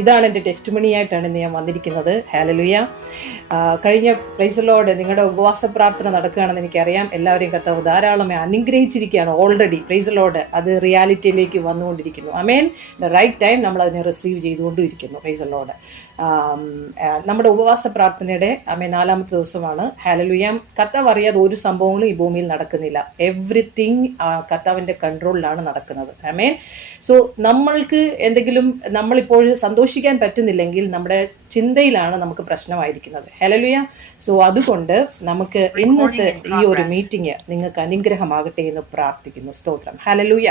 ഇതാണ് എൻ്റെ ടെസ്റ്റിമണി ആയിട്ടാണ് ഇന്ന് ഞാൻ വന്നിരിക്കുന്നത്. ഹല്ലേലൂയ. കഴിഞ്ഞ പ്രൈസ് ലോർഡ് നിങ്ങളുടെ ഉപവാസ പ്രാർത്ഥന നടക്കുകയാണെന്ന് എനിക്കറിയാം. എല്ലാവരെയും കർത്താവ് ധാരാളം അനുഗ്രഹിച്ചിരിക്കുകയാണ് ഓൾറെഡി. പ്രൈസ് ലോർഡ് അത് റിയാലിറ്റിയിലേക്ക് വന്നുകൊണ്ടിരിക്കുന്നു. ആമേൻ. ദ റൈറ്റ് ടൈം നമ്മൾ അതിനെ റിസീവ് ചെയ്തുകൊണ്ടിരിക്കുന്നു. Praise lord. നമ്മുടെ ഉപവാസ പ്രാർത്ഥനയുടെ 4ാമത്തെ ദിവസമാണ്. ഹല്ലേലൂയ. കർത്താവ് അറിയാതെ ഒരു സംഭവങ്ങളും ഈ ഭൂമിയിൽ നടക്കുന്നില്ല. എവ്രിതിങ് കർത്താവിന്റെ കൺട്രോളിലാണ് നടക്കുന്നത്. ആമേൻ. സോ നമ്മൾക്ക് എന്തെങ്കിലും നമ്മളിപ്പോൾ സന്തോഷിക്കാൻ പറ്റുന്നില്ലെങ്കിൽ നമ്മുടെ ചിന്തയിലാണ് നമുക്ക് പ്രശ്നമായിരിക്കുന്നത്. ഹല്ലേലൂയ. സോ അതുകൊണ്ട് നമുക്ക് ഇന്നത്തെ ഈ ഒരു മീറ്റിംഗ് നിങ്ങൾക്ക് അനുഗ്രഹമാകട്ടെ എന്ന് പ്രാർത്ഥിക്കുന്നു. സ്തോത്രം. Hallelujah.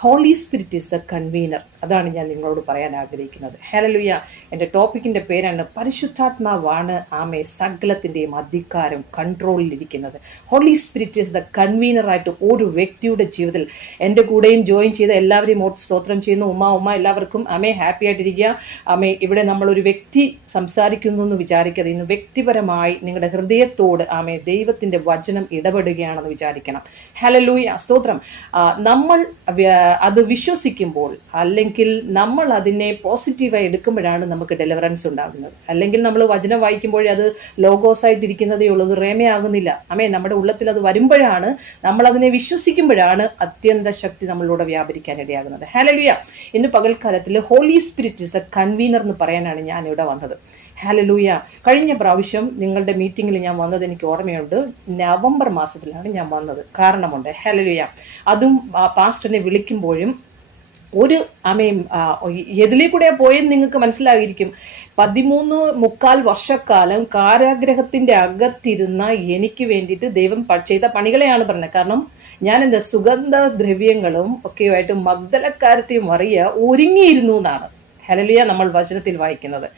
Holy spirit is the convener. അതാണ് ഞാൻ നിങ്ങളോട് പറയാൻ ആഗ്രഹിക്കുന്നത്. ഹല്ലേലൂയ. എൻ്റെ ടോപ്പിക്കിന്റെ പേരാണ് പരിശുദ്ധാത്മാവാണ് ആമേ സകലത്തിന്റെയും അധികാരം കൺട്രോളിലിരിക്കുന്നത്. Holy spirit is the convener ആയിട്ട് ഒരു വ്യക്തിയുടെ ജീവിതത്തിൽ എൻ്റെ കൂടെയും ജോയിൻ ചെയ്ത എല്ലാവരെയും സ്തോത്രം ചെയ്യുന്നു. ഉമ്മ എല്ലാവർക്കും ആമേ ഹാപ്പി ആയിട്ടിരിക്കുക. ആമേ ഇവിടെ നമ്മളൊരു വ്യക്തി സംസാരിക്കുന്നു എന്ന് വിചാരിക്കാതെ ഇന്ന് വ്യക്തിപരമായി നിങ്ങളുടെ ഹൃദയത്തോട് ആമേ ദൈവത്തിന്റെ വചനം ഇടപെടുകയാണെന്ന് വിചാരിക്കണം. ഹല്ലേലൂയ. സ്തോത്രം. നമ്മൾ അത് വിശ്വസിക്കുമ്പോൾ അല്ലെങ്കിൽ നമ്മൾ അതിനെ പോസിറ്റീവായി എടുക്കുമ്പോഴാണ് നമുക്ക് ഡെലിവറൻസ് ഉണ്ടാകുന്നത്. അല്ലെങ്കിൽ നമ്മൾ വചനം വായിക്കുമ്പോൾ അത് ലോഗോസ് ആയിട്ടിരിക്കുന്നതേ ഉള്ളൂ, അത് റേമയാകുന്നില്ല. ആമേ നമ്മുടെ ഉള്ളത്തിൽ അത് വരുമ്പോഴാണ്, നമ്മൾ അതിനെ വിശ്വസിക്കുമ്പോഴാണ് അത്യന്ത ശക്തി നമ്മളിലൂടെ വ്യാപരിക്കാൻ ഇടയാകുന്നത്. ഹല്ലേലൂയ. ഇന്ന് പകൽക്കാലത്തിൽ holy spirit is the convener എന്ന് പറയാനാണ് ഞാൻ ഇവിടെ വന്നത്. ഹല്ലേലൂയ. കഴിഞ്ഞ പ്രാവശ്യം നിങ്ങളുടെ മീറ്റിംഗിൽ ഞാൻ വന്നത് എനിക്ക് ഓർമ്മയുണ്ട്. നവംബർ മാസത്തിലാണ് ഞാൻ വന്നത്. കാരണമുണ്ട്. ഹല്ലേലൂയ. അതും പാസ്റ്ററിനെ വിളിക്കുമ്പോഴും ഒരു എതിലേ കൂടെ പോയെന്ന് നിങ്ങൾക്ക് മനസ്സിലായിരിക്കും. 13.25 വർഷക്കാലം കാരാഗ്രഹത്തിന്റെ അകത്തിരുന്ന എനിക്ക് വേണ്ടിയിട്ട് ദൈവം ചെയ്ത പണികളെയാണ് പറഞ്ഞത്. കാരണം ഞാൻ സുഗന്ധ ദ്രവ്യങ്ങളും ഒക്കെയായിട്ട് മഗ്ദലക്കാരത്തെ മറിയ ഒരുങ്ങിയിരുന്നു എന്നാണ്. ഹല്ലേലൂയ. നമ്മൾ വചനത്തിൽ വായിക്കുന്നത്.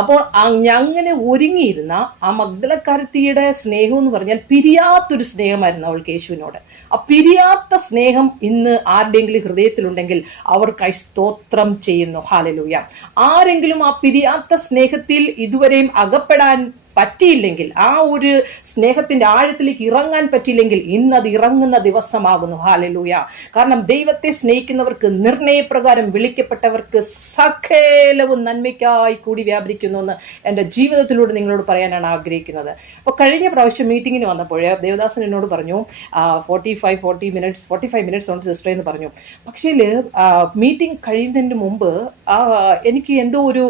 അപ്പോൾ അങ്ങനെ ഒരുങ്ങിയിരുന്ന ആ മഗ്ദലക്കാരത്തിയുടെ സ്നേഹം എന്ന് പറഞ്ഞാൽ പിരിയാത്തൊരു സ്നേഹമായിരുന്നു അവൾക്ക് യേശുവിനോട്. ആ പിരിയാത്ത സ്നേഹം ഇന്ന് ആരുടെയെങ്കിലും ഹൃദയത്തിലുണ്ടെങ്കിൽ അവർക്കായി സ്തോത്രം ചെയ്യുന്നു. ഹല്ലേലൂയ. ആരെങ്കിലും ആ പിരിയാത്ത സ്നേഹത്തിൽ ഇതുവരെയും അകപ്പെടാൻ പറ്റിയില്ലെങ്കിൽ, ആ ഒരു സ്നേഹത്തിന്റെ ആഴത്തിലേക്ക് ഇറങ്ങാൻ പറ്റിയില്ലെങ്കിൽ ഇന്ന് അത് ഇറങ്ങുന്ന ദിവസമാകുന്നു. ഹല്ലേലൂയ. കാരണം ദൈവത്തെ സ്നേഹിക്കുന്നവർക്ക്, നിർണയപ്രകാരം വിളിക്കപ്പെട്ടവർക്ക് സകലവും നന്മയ്ക്കായി കൂടി വ്യാപരിക്കുന്നു എന്ന് എൻ്റെ ജീവിതത്തിലൂടെ നിങ്ങളോട് പറയാനാണ് ആഗ്രഹിക്കുന്നത്. അപ്പോൾ കഴിഞ്ഞ പ്രാവശ്യം മീറ്റിങ്ങിന് വന്നപ്പോൾ ദേവദാസൻ എന്നോട് പറഞ്ഞു 45 മിനിറ്റ്സ് ഉണ്ട് സിസ്റ്റർ എന്ന് പറഞ്ഞു. പക്ഷേ മീറ്റിംഗ് കഴിയുന്നതിന് മുമ്പ് എനിക്ക് എന്തോ ഒരു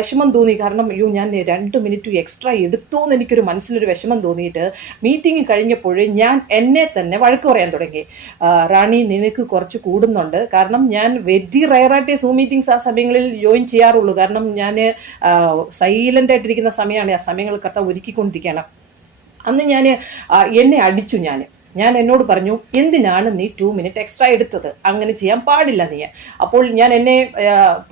വിഷമം തോന്നി. കാരണം ഞാൻ 2 മിനിറ്റ് എക്സ്ട്രാ എടുത്തോന്ന് എനിക്കൊരു മനസ്സിലൊരു വിഷമം തോന്നിയിട്ട് മീറ്റിംഗ് കഴിഞ്ഞപ്പോൾ ഞാൻ എന്നെ തന്നെ വഴക്ക് പറയാൻ തുടങ്ങി. റാണി, നിനക്ക് കുറച്ച് കൂടുന്നുണ്ട്. കാരണം ഞാൻ വെരി റയറായിട്ട് സൂം മീറ്റിംഗ്സ് ആ സമയങ്ങളിൽ ജോയിൻ ചെയ്യാറുള്ളൂ. കാരണം ഞാൻ സൈലന്റ് ആയിട്ടിരിക്കുന്ന സമയമാണ്. ആ സമയങ്ങൾ കർത്താവ് ഒരുക്കിക്കൊണ്ടിരിക്കുകയാണ്. അന്ന് എന്നെ അടിച്ചു. ഞാൻ എന്നോട് പറഞ്ഞു, എന്തിനാണ് നീ 2 മിനിറ്റ് എക്സ്ട്രാ എടുത്തത്? അങ്ങനെ ചെയ്യാൻ പാടില്ല നീ. അപ്പോൾ ഞാൻ എന്നെ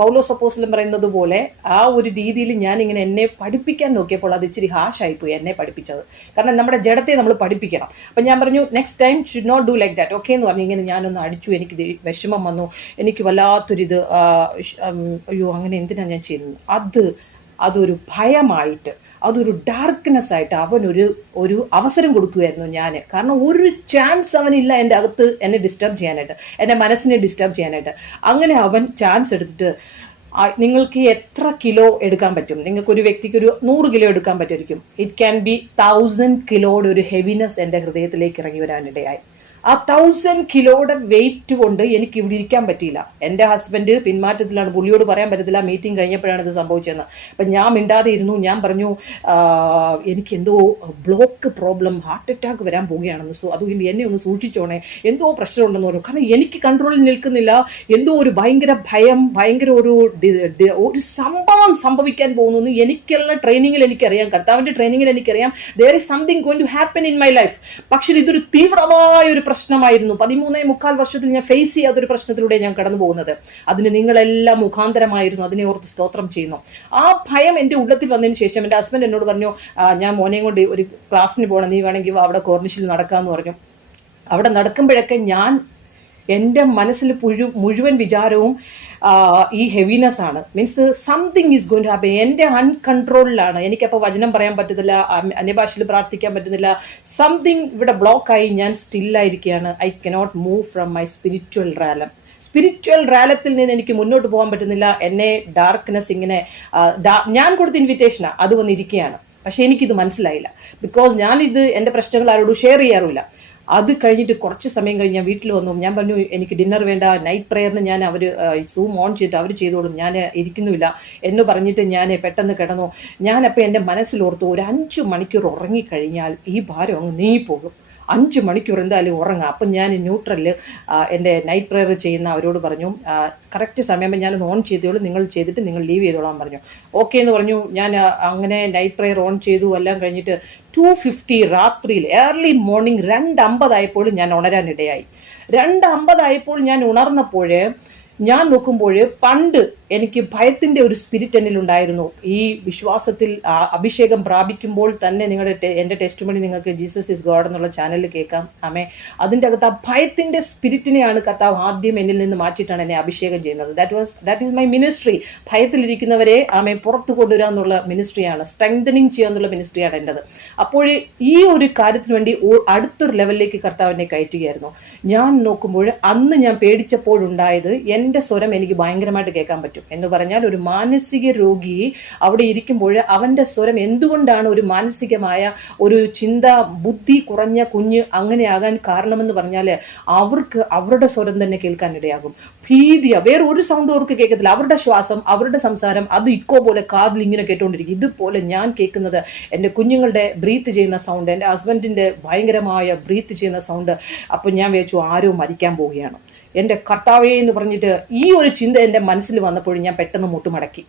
പൗലോസ് അപ്പോസ്തലൻ പറയുന്നത് പോലെ ആ ഒരു രീതിയിൽ ഞാൻ ഇങ്ങനെ എന്നെ പഠിപ്പിക്കാൻ നോക്കിയപ്പോൾ അത് ഇച്ചിരി ഹാഷായിപ്പോയി എന്നെ പഠിപ്പിച്ചത്. കാരണം നമ്മുടെ ജഡത്തെ നമ്മൾ പഠിപ്പിക്കണം. അപ്പം ഞാൻ പറഞ്ഞു, next time should not do like that, okay എന്ന് പറഞ്ഞു. ഇങ്ങനെ ഞാനൊന്ന് അടിച്ചു. എനിക്ക് വിഷമം വന്നു. എനിക്ക് വല്ലാത്തൊരിത്, അയ്യോ അങ്ങനെ എന്തിനാണ് ഞാൻ ചെയ്യുന്നത്? അതൊരു ഭയമായിട്ട്, അതൊരു ഡാർക്ക്നെസ് ആയിട്ട് അവനൊരു അവസരം കൊടുക്കുകയായിരുന്നു ഞാൻ. കാരണം ഒരു ചാൻസ് അവനില്ല എൻ്റെ അകത്ത് എന്നെ ഡിസ്റ്റർബ് ചെയ്യാനായിട്ട്, എൻ്റെ മനസ്സിനെ ഡിസ്റ്റർബ് ചെയ്യാനായിട്ട്. അങ്ങനെ അവൻ ചാൻസ് എടുത്തിട്ട്, നിങ്ങൾക്ക് എത്ര കിലോ എടുക്കാൻ പറ്റും? നിങ്ങൾക്ക് ഒരു വ്യക്തിക്ക് ഒരു 100 കിലോ എടുക്കാൻ പറ്റുമായിരിക്കും. ഇറ്റ് ക്യാൻ ബി 1000 കിലോയുടെ ഒരു ഹെവിനെസ് എൻ്റെ ഹൃദയത്തിലേക്ക് ഇറങ്ങി വരാനിടയായി. ആ 1000 കിലോയുടെ വെയിറ്റ് കൊണ്ട് എനിക്ക് ഇവിടെ ഇരിക്കാൻ പറ്റിയില്ല. എൻ്റെ ഹസ്ബൻഡ് പിന്മാറ്റത്തിലാണ്. പുള്ളിയോട് പറയാൻ പറ്റത്തില്ല. മീറ്റിംഗ് കഴിഞ്ഞപ്പോഴാണ് ഇത് സംഭവിച്ചതെന്ന്. അപ്പം ഞാൻ മിണ്ടാതെ ഇരുന്നു. ഞാൻ പറഞ്ഞു, എനിക്ക് എന്തോ ബ്ലോക്ക് പ്രോബ്ലം, ഹാർട്ട് അറ്റാക്ക് വരാൻ പോവുകയാണെന്ന്. അതുകൊണ്ട് എന്നെ ഒന്ന് സൂക്ഷിച്ചോണേ, എന്തോ പ്രശ്നമുണ്ടെന്ന് പറഞ്ഞു. കാരണം എനിക്ക് കൺട്രോളിൽ നിൽക്കുന്നില്ല. എന്തോ ഒരു ഭയങ്കര ഭയം, ഭയങ്കര ഒരു സംഭവം സംഭവിക്കാൻ പോകുന്നു. എനിക്കുള്ള ട്രെയിനിങ്ങിൽ എനിക്കറിയാം, കർത്താവിൻ്റെ ട്രെയിനിങ്ങിൽ എനിക്കറിയാം, there is something going to happen in my life. പക്ഷേ ഇതൊരു തീവ്രമായ ഒരു പ്രശ്നമായിരുന്നു. 13.25 വർഷത്തിൽ ഞാൻ ഫേസ് ചെയ്യാത്തൊരു പ്രശ്നത്തിലൂടെ ഞാൻ കടന്നു പോകുന്നത്. അതിന് നിങ്ങളെല്ലാം മുഖാന്തരമായിരുന്നു. അതിനെ ഓർത്ത് സ്തോത്രം ചെയ്യുന്നു. ആ ഭയം എൻ്റെ ഉള്ളത്തിൽ വന്നതിന് ശേഷം എൻ്റെ ഹസ്ബൻഡ് എന്നോട് പറഞ്ഞു, ഞാൻ മോനെയും കൊണ്ട് ഒരു ക്ലാസ്സിന് പോകണം, നീ വേണമെങ്കിൽ അവിടെ കോർണിഷിൽ നടക്കാമെന്ന് പറഞ്ഞു. അവിടെ നടക്കുമ്പോഴൊക്കെ എൻ്റെ മനസ്സിൽ മുഴുവൻ വിചാരവും ഈ ഹെവിനെസ് ആണ്. Means something is going to happen. എൻ്റെ അൺകൺട്രോളിലാണ്. എനിക്കപ്പോൾ വചനം പറയാൻ പറ്റുന്നില്ല, അന്യഭാഷയിൽ പ്രാർത്ഥിക്കാൻ പറ്റുന്നില്ല. സംതിങ് ഇവിടെ ബ്ലോക്കായി ഞാൻ സ്റ്റില്ലായിരിക്കുകയാണ്. I cannot move from my spiritual spiritual റാലത്തിൽ നിന്ന് എനിക്ക് മുന്നോട്ട് പോകാൻ പറ്റുന്നില്ല. എന്നെ ഡാർക്ക്നെസ് ഇങ്ങനെ ഞാൻ കൊടുത്ത ഇൻവിറ്റേഷനാണ്, അത് വന്നിരിക്കുകയാണ്. പക്ഷെ എനിക്കിത് മനസ്സിലായില്ല. ബിക്കോസ് ഞാനിത് എൻ്റെ പ്രശ്നങ്ങൾ ആരോടും ഷെയർ ചെയ്യാറുമില്ല. അത് കഴിഞ്ഞിട്ട് കുറച്ച് സമയം കഴിഞ്ഞ് ഞാൻ വീട്ടിൽ വന്നു. ഞാൻ പറഞ്ഞു എനിക്ക് ഡിന്നർ വേണ്ട, നൈറ്റ് പ്രെയറിന് ഞാൻ അവർ സൂം ഓൺ ചെയ്തിട്ട് അവർ ചെയ്തോളും, ഞാൻ ഇരിക്കുന്നില്ല എന്ന് പറഞ്ഞിട്ട് ഞാൻ പെട്ടെന്ന് കിടന്നു. ഞാനപ്പോൾ എൻ്റെ മനസ്സിലോർത്തു, ഒരു 5 മണിക്കൂർ ഉറങ്ങിക്കഴിഞ്ഞാൽ ഈ ഭാരം അങ്ങ് നീങ്ങിപ്പോകും. 5 മണിക്കൂർ എന്തായാലും ഉറങ്ങാം. അപ്പം ഞാൻ ന്യൂട്രലിൽ എൻ്റെ നൈറ്റ് പ്രെയർ ചെയ്യുന്ന അവരോട് പറഞ്ഞു, കറക്റ്റ് സമയം ഞാനൊന്ന് ഓൺ ചെയ്തോളൂ, നിങ്ങൾ ചെയ്തിട്ട് നിങ്ങൾ ലീവ് ചെയ്തോളാൻ പറഞ്ഞു. ഓക്കെ എന്ന് പറഞ്ഞു. ഞാൻ അങ്ങനെ നൈറ്റ് പ്രെയർ ഓൺ ചെയ്തു. എല്ലാം കഴിഞ്ഞിട്ട് 2:50 രാത്രിയിൽ ഏർലി മോർണിംഗ് 2:50 ആയപ്പോൾ ഞാൻ ഉണരാനിടയായി. 2:50 ആയപ്പോൾ ഞാൻ ഉണർന്നപ്പോൾ ഞാൻ നോക്കുമ്പോൾ പണ്ട് എനിക്ക് ഭയത്തിന്റെ ഒരു സ്പിരിറ്റ് എന്നിലുണ്ടായിരുന്നു. ഈ വിശ്വാസത്തിൽ അഭിഷേകം പ്രാപിക്കുമ്പോൾ തന്നെ എൻ്റെ ടെസ്റ്റ് മണി നിങ്ങൾക്ക് ജീസസ് ഈസ് ഗോഡ് എന്നുള്ള ചാനലിൽ കേൾക്കാം. ആമേ. അതിൻ്റെ അകത്ത് ആ ഭയത്തിന്റെ സ്പിരിറ്റിനെയാണ് കർത്താവ് ആദ്യം എന്നിൽ നിന്ന് മാറ്റിയിട്ടാണ് എന്നെ അഭിഷേകം ചെയ്യുന്നത്. That is my ministry. ഭയത്തിലിരിക്കുന്നവരെ ആമേ പുറത്തു കൊണ്ടുവരിക എന്നുള്ള മിനിസ്ട്രിയാണ്, സ്ട്രെങ്തനിങ് ചെയ്യുക എന്നുള്ള മിനിസ്ട്രിയാണ് എൻ്റെത്. അപ്പോൾ ഈ ഒരു കാര്യത്തിന് വേണ്ടി അടുത്തൊരു ലെവലിലേക്ക് കർത്താവ് എന്നെ കയറ്റുകയായിരുന്നു. ഞാൻ നോക്കുമ്പോൾ അന്ന് ഞാൻ പേടിച്ചപ്പോഴുണ്ടായത് എൻ്റെ സ്വരം എനിക്ക് ഭയങ്കരമായിട്ട് കേൾക്കാൻ പറ്റും. എന്ന് പറഞ്ഞാൽ ഒരു മാനസിക രോഗി അവിടെ ഇരിക്കുമ്പോൾ അവന്റെ സ്വരം എന്തുകൊണ്ടാണ് ഒരു മാനസികമായ ഒരു ചിന്ത ബുദ്ധി കുറഞ്ഞ കുഞ്ഞ് അങ്ങനെയാകാൻ കാരണമെന്ന് പറഞ്ഞാൽ അവർക്ക് അവരുടെ സ്വരം തന്നെ കേൾക്കാൻ ഇടയാകും. ഭീതിയ വേറെ ഒരു സൗണ്ട് അവർക്ക് കേൾക്കത്തില്ല. അവരുടെ ശ്വാസം, അവരുടെ സംസാരം അത് ഇക്കോ പോലെ കാതിൽ ഇങ്ങനെ കേട്ടുകൊണ്ടിരിക്കും. ഇതുപോലെ ഞാൻ കേൾക്കുന്നത് എൻ്റെ കുഞ്ഞുങ്ങളുടെ ബ്രീത്ത് ചെയ്യുന്ന സൗണ്ട്, എൻ്റെ ഹസ്ബൻഡിന്റെ ഭയങ്കരമായ ബ്രീത്ത് ചെയ്യുന്ന സൗണ്ട്. അപ്പൊ ഞാൻ വിചാരിച്ചു ആരോ മരിക്കാൻ പോവുകയാണ്. എൻ്റെ കർത്താവേ എന്ന് പറഞ്ഞിട്ട് ഈ ഒരു ചിന്ത എൻ്റെ മനസ്സിൽ വന്നപ്പോൾ ഞാൻ പെട്ടെന്ന് മുട്ടുമടക്കി.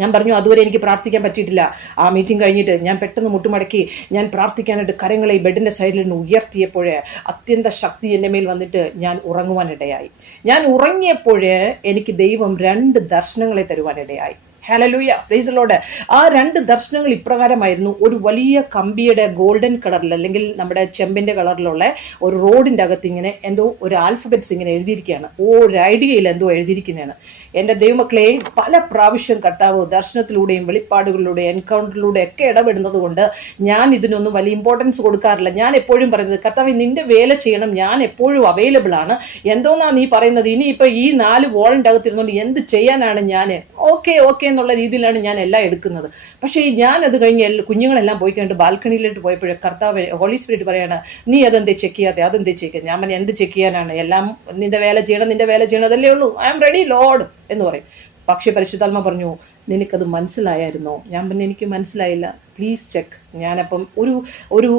ഞാൻ പറഞ്ഞു അതുവരെ എനിക്ക് പ്രാർത്ഥിക്കാൻ പറ്റിയിട്ടില്ല. ആ മീറ്റിംഗ് കഴിഞ്ഞിട്ട് ഞാൻ പെട്ടെന്ന് മുട്ടുമടക്കി ഞാൻ പ്രാർത്ഥിക്കാനായിട്ട് കരങ്ങളെ ഈ ബെഡിൻ്റെ സൈഡിൽ നിന്ന് ഉയർത്തിയപ്പോൾ അത്യന്ത ശക്തി എൻ്റെ മേൽ വന്നിട്ട് ഞാൻ ഉറങ്ങുവാനിടയായി. ഞാൻ ഉറങ്ങിയപ്പോൾ എനിക്ക് ദൈവം 2 ദർശനങ്ങളെ തരുവാനിടയായി. Hallelujah, praise the Lord. ആ 2 ദർശനങ്ങൾ ഇപ്രകാരമായിരുന്നു. ഒരു വലിയ കമ്പിയുടെ ഗോൾഡൻ കളറിൽ അല്ലെങ്കിൽ നമ്മുടെ ചെമ്പിന്റെ കളറിലുള്ള ഒരു റോഡിന്റെ അകത്ത് ഇങ്ങനെ എന്തോ ഒരു ആൽഫബറ്റ്സ് ഇങ്ങനെ എഴുതിയിരിക്കുകയാണ്. ഒരു ഐഡിയയിൽ എന്തോ എഴുതിയിരിക്കുന്നതാണ്. എൻ്റെ ദൈവമക്കളെ പല പ്രാവശ്യം കർത്താവ് ദർശനത്തിലൂടെയും വെളിപ്പാടുകളിലൂടെയും എൻകൗണ്ടറിലൂടെ ഒക്കെ ഇടപെടുന്നത് കൊണ്ട് ഞാൻ ഇതിനൊന്നും വലിയ ഇമ്പോർട്ടൻസ് കൊടുക്കാറില്ല. ഞാൻ എപ്പോഴും പറയുന്നത് കർത്താവ് നിന്റെ വേല ചെയ്യണം, ഞാൻ എപ്പോഴും അവൈലബിൾ ആണ്. എന്തോന്നാ നീ പറയുന്നത്, ഇനിയിപ്പോൾ ഈ 4 വാളിൻ്റെ അകത്തിരുന്നുകൊണ്ട് എന്ത് ചെയ്യാനാണ് ഞാൻ? ഓക്കെ എന്നുള്ള രീതിയിലാണ് ഞാൻ എല്ലാം എടുക്കുന്നത്. പക്ഷേ ഞാൻ അത് കഴിഞ്ഞ് കുഞ്ഞുങ്ങളെല്ലാം പോയി കഴിഞ്ഞിട്ട് ബാൽക്കണിയിലോട്ട് പോയപ്പോഴേ കർത്താവ് ഹോളി സ്പിരിറ്റ് പറയാണ്, നീ അതെന്തേ ചെക്ക് ചെയ്യാതെ, അതെന്തേ ചെക്ക് ചെയ്യാൻ? ഞാൻ എന്ത് ചെക്ക് ചെയ്യാനാണ്? എല്ലാം നിന്റെ വേല ചെയ്യണം അതല്ലേ ഉള്ളൂ. ഐ ആം റെഡി ലോർഡ് എന്ന് പറയും. പക്ഷേ പരിശുദ്ധാത്മ പറഞ്ഞു, നിനക്കത് മനസ്സിലായിരുന്നോ? ഞാൻ പറഞ്ഞു എനിക്ക് മനസ്സിലായില്ല, പ്ലീസ് ചെക്ക്. ഞാനപ്പം ഒരു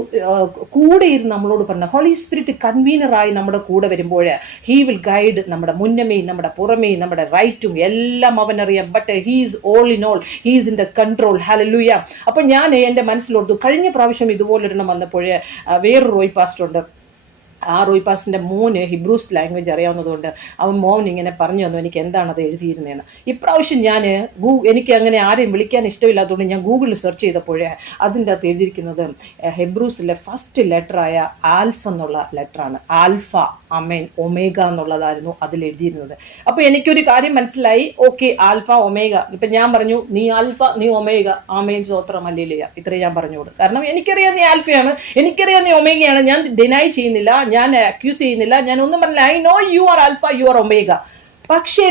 കൂടെ ഇരുന്ന് നമ്മളോട് പറഞ്ഞ ഹോളി സ്പിരിറ്റ് കൺവീനറായി നമ്മുടെ കൂടെ വരുമ്പോൾ ഹീ വിൽ ഗൈഡ്. നമ്മുടെ മുന്നമേയും നമ്മുടെ പുറമേയും നമ്മുടെ റൈറ്റും എല്ലാം അവനറിയാം. But he's all in all, he's in the control. Hallelujah. അപ്പം ഞാൻ എൻ്റെ മനസ്സിലോർത്തു, കഴിഞ്ഞ പ്രാവശ്യം ഇതുപോലൊരെണ്ണം വന്നപ്പോൾ വേറൊരു റോയ് പാസ്റ്റർ ഉണ്ട്. ആ റോയ് പാസ്റ്ററിന്റെ മോന് ഹിബ്രൂസ് ലാംഗ്വേജ് അറിയാവുന്നതുകൊണ്ട് അവൻ മോൻ ഇങ്ങനെ പറഞ്ഞു തന്നു എനിക്ക് എന്താണ് അത് എഴുതിയിരുന്നതെന്ന്. ഇപ്രാവശ്യം ഞാൻ എനിക്ക് അങ്ങനെ ആരെയും വിളിക്കാൻ ഇഷ്ടമില്ലാത്തതുകൊണ്ട് ഞാൻ ഗൂഗിളിൽ സെർച്ച് ചെയ്തപ്പോഴേ അതിൻ്റെ അകത്ത് എഴുതിയിരിക്കുന്നത് ഹെബ്രൂസിലെ ഫസ്റ്റ് ലെറ്ററായ ആൽഫ എന്നുള്ള ലെറ്ററാണ്. ആൽഫ, അമേൻ, ഒമേഗ എന്നുള്ളതായിരുന്നു അതിൽ എഴുതിയിരുന്നത്. അപ്പോൾ എനിക്കൊരു കാര്യം മനസ്സിലായി. Okay, alpha omega. ഇപ്പം ഞാൻ പറഞ്ഞു നീ ആൽഫ നീ ഒമേഗ, ആമേൻ സ്വോത്രം ഹല്ലേലൂയ, ഇത്രയും ഞാൻ പറഞ്ഞോളൂ. കാരണം എനിക്കറിയാം നീ ആൽഫയാണ്, എനിക്കറിയാം നീ ഒമേഗയാണ്. ഞാൻ ഡിനൈ ചെയ്യുന്നില്ല, ഞാൻ അക്യൂസ് ചെയ്യുന്നില്ല, ഞാൻ ഒന്നും പറഞ്ഞില്ല. I know you are alpha, you are omega. പക്ഷേ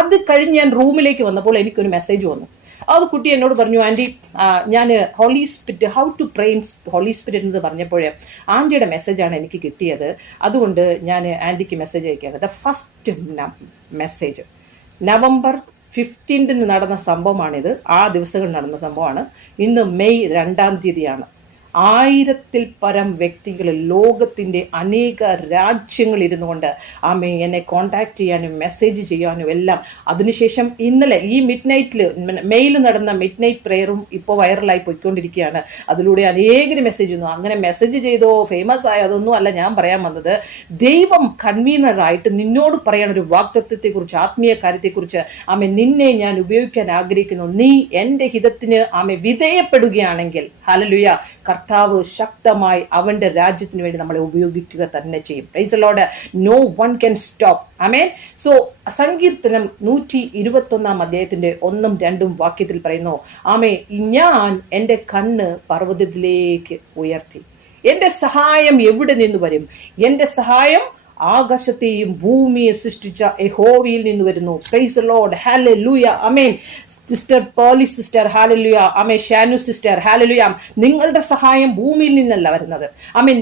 അത് കഴിഞ്ഞ് ഞാൻ റൂമിലേക്ക് വന്നപ്പോൾ എനിക്കൊരു മെസ്സേജ് വന്നു. അത് കുട്ടി എന്നോട് പറഞ്ഞു, ആൻറ്റി ഞാൻ holy spirit how to pray holy spirit എന്ന് പറഞ്ഞപ്പോൾ ആൻറ്റിയുടെ മെസ്സേജാണ് എനിക്ക് കിട്ടിയത്. അതുകൊണ്ട് ഞാൻ ആൻറ്റിക്ക് മെസ്സേജ് അയക്കുകയാണ്. ദ ഫസ്റ്റ് മെസ്സേജ് നവംബർ 15 നടന്ന സംഭവമാണിത്. ആ ദിവസങ്ങളിൽ നടന്ന സംഭവമാണ്. ഇന്ന് മെയ് 2-ാം തീയതിയാണ്. 1000-ൽ പരം വ്യക്തികൾ ലോകത്തിന്റെ അനേക രാജ്യങ്ങളിൽ ഇരുന്നു കൊണ്ട് ആമേ എന്നെ കോണ്ടാക്ട് ചെയ്യാനും മെസ്സേജ് ചെയ്യാനും എല്ലാം. അതിനുശേഷം ഇന്നലെ ഈ മെയിൽ നടന്ന മിഡ് നൈറ്റ് പ്രെയറും ഇപ്പോൾ വൈറലായി പോയിക്കൊണ്ടിരിക്കുകയാണ്. അതിലൂടെ അനേകര് മെസ്സേജ് ചെയ്യുന്നു. അങ്ങനെ മെസ്സേജ് ചെയ്തോ ഫേമസ് ആയോ അതൊന്നും അല്ല ഞാൻ പറയാൻ വന്നത്. ദൈവം കൺവീനറായിട്ട് നിന്നോട് പറയാൻ ഒരു വാഗ്ദത്തത്തെക്കുറിച്ച്, ആത്മീയ കാര്യത്തെക്കുറിച്ച് ആമേ നിന്നെ ഞാൻ ഉപയോഗിക്കാൻ ആഗ്രഹിക്കുന്നു. നീ എൻ്റെ ഹിതത്തിന് ആമേ വിധേയപ്പെടുകയാണെങ്കിൽ ഹല്ലേലൂയ, കർത്താവ് ശക്തമായി അവന്റെ രാജ്യത്തിന് വേണ്ടി നമ്മളെ ഉപയോഗിക്കുക തന്നെ ചെയ്യും. Praise the lord. No one can stop. Amen. So സങ്കീർത്തനം 121-ാം അധ്യായത്തിന്റെ 1-2 വാക്യത്തിൽ പറയുന്നു, ആമേ ഞാൻ എൻ്റെ കണ്ണ് പർവ്വതത്തിലേക്ക് ഉയർത്തി. എൻ്റെ സഹായം എവിടെ നിന്ന് വരും? എൻ്റെ സഹായം ആകാശത്തെയും ഭൂമിയെ സൃഷ്ടിച്ച യഹോവയിൽ നിന്ന് വരുന്നു. Price the Lord, hallelujah, amen. Sister Pearle sister, hallelujah, amen. Shanu sister, hallelujah. നിങ്ങളുടെ സഹായം ഭൂമിയിൽ നിന്നല്ല വരുന്നത്. ആമേൻ.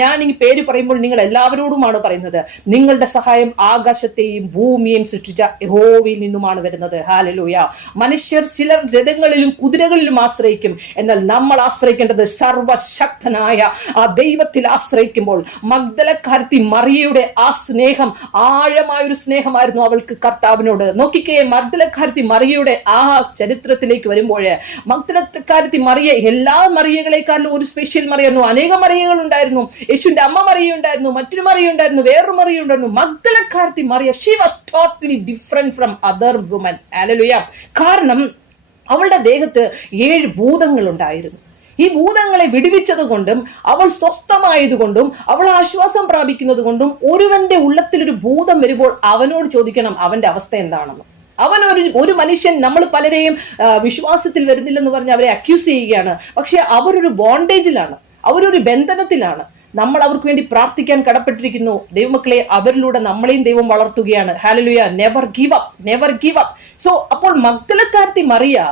ഞാൻ ഈ പേര് പറയുമ്പോൾ നിങ്ങൾ എല്ലാവരോടുമാണ് പറയുന്നത്. നിങ്ങളുടെ സഹായം ആകാശത്തെയും ഭൂമിയെയും സൃഷ്ടിച്ച യഹോവയിൽ നിന്നുമാണ് വരുന്നത്. ഹല്ലേലൂയ. മനുഷ്യർ ചിലർ രഥങ്ങളിലും കുതിരകളിലും ആശ്രയിക്കും, എന്നാൽ നമ്മൾ ആശ്രയിക്കേണ്ടത് സർവശക്തനായ ആ ദൈവത്തിൽ ആശ്രയിക്കുമ്പോൾ മഗ്ദലക്കാരത്തി മറിയയുടെ ആ സ്നേഹം ആഴമായൊരു സ്നേഹമായിരുന്നു അവൾക്ക് കർത്താവിനോട്. നോക്കിക്കേ, മഗ്ദലക്കാരത്തി മറിയയുടെ ആ ചരിത്രത്തിലേക്ക് വരുമ്പോൾ മഗ്ദലക്കാരത്തി മറിയ എല്ലാ മറിയകളെക്കാളും ഒരു സ്പെഷ്യൽ മറിയായിരുന്നു. അനേകം മറിയകൾ ഉണ്ടായിരുന്നു. യേശുവിന്റെ അമ്മ മറിയ ഉണ്ടായിരുന്നു, മറ്റൊരു മറിയ ഉണ്ടായിരുന്നു, വേറൊരു മറിയ ഉണ്ടായിരുന്നു. മഗ്ദലക്കാരത്തി Mariya, she was totally different from other woman. Hallelujah. കാരണം അവളുടെ ദേഹത്ത് 7 ഭൂതങ്ങൾ ഉണ്ടായിരുന്നു. ഈ ഭൂതങ്ങളെ വിടുവിച്ചത് കൊണ്ടും അവൾ സ്വസ്ഥമായതുകൊണ്ടും അവൾ ആശ്വാസം പ്രാപിക്കുന്നത് കൊണ്ടും ഒരുവന്റെ ഉള്ളത്തിലൊരു ഭൂതം വരുമ്പോൾ അവനോട് ചോദിക്കണം അവന്റെ അവസ്ഥ എന്താണെന്ന്. അവൻ ഒരു മനുഷ്യൻ, നമ്മൾ പലരെയും വിശ്വാസത്തിൽ വരുന്നില്ലെന്ന് പറഞ്ഞ് അവരെ അക്യൂസ് ചെയ്യുകയാണ്. പക്ഷെ അവരൊരു ബോണ്ടേജിലാണ്, അവരൊരു ബന്ധനത്തിലാണ്. നമ്മൾ അവർക്ക് വേണ്ടി പ്രാർത്ഥിക്കാൻ കടപ്പെട്ടിരിക്കുന്നു. ദൈവമക്കളെ, അവരിലൂടെ നമ്മളെയും ദൈവം വളർത്തുകയാണ്. Hallelujah. Never give up, never give up. So അപ്പോൾ മഗ്ദലക്കാരത്തി മറിയ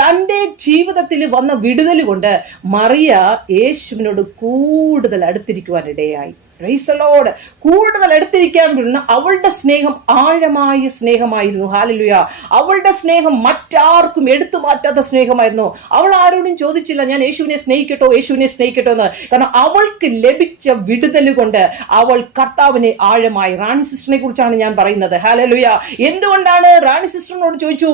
തന്റെ ജീവിതത്തിൽ വന്ന വിടുതൽ കൊണ്ട് മറിയ യേശുവിനോട് കൂടുതൽ അടുത്തിരിക്കുവാൻ ഇടയായി. Price the Lord. കൂടുതൽ അടുത്തിരിക്കാൻ പറ്റുന്ന അവളുടെ സ്നേഹം ആഴമായ സ്നേഹമായിരുന്നു. ഹല്ലേലൂയ. അവളുടെ സ്നേഹം മറ്റാർക്കും എടുത്തു മാറ്റാത്ത സ്നേഹമായിരുന്നു. അവൾ ആരോടും ചോദിച്ചില്ല ഞാൻ യേശുവിനെ സ്നേഹിക്കട്ടോ, യേശുവിനെ സ്നേഹിക്കട്ടോ എന്ന്. കാരണം അവൾക്ക് ലഭിച്ച വിടുതൽ കൊണ്ട് അവൾ കർത്താവിനെ ആഴമായി. റാണി സിസ്റ്ററിനെ കുറിച്ചാണ് ഞാൻ പറയുന്നത്. ഹല്ലേലൂയ. എന്തുകൊണ്ടാണ്? റാണി സിസ്റ്ററിനോട് ചോദിച്ചു,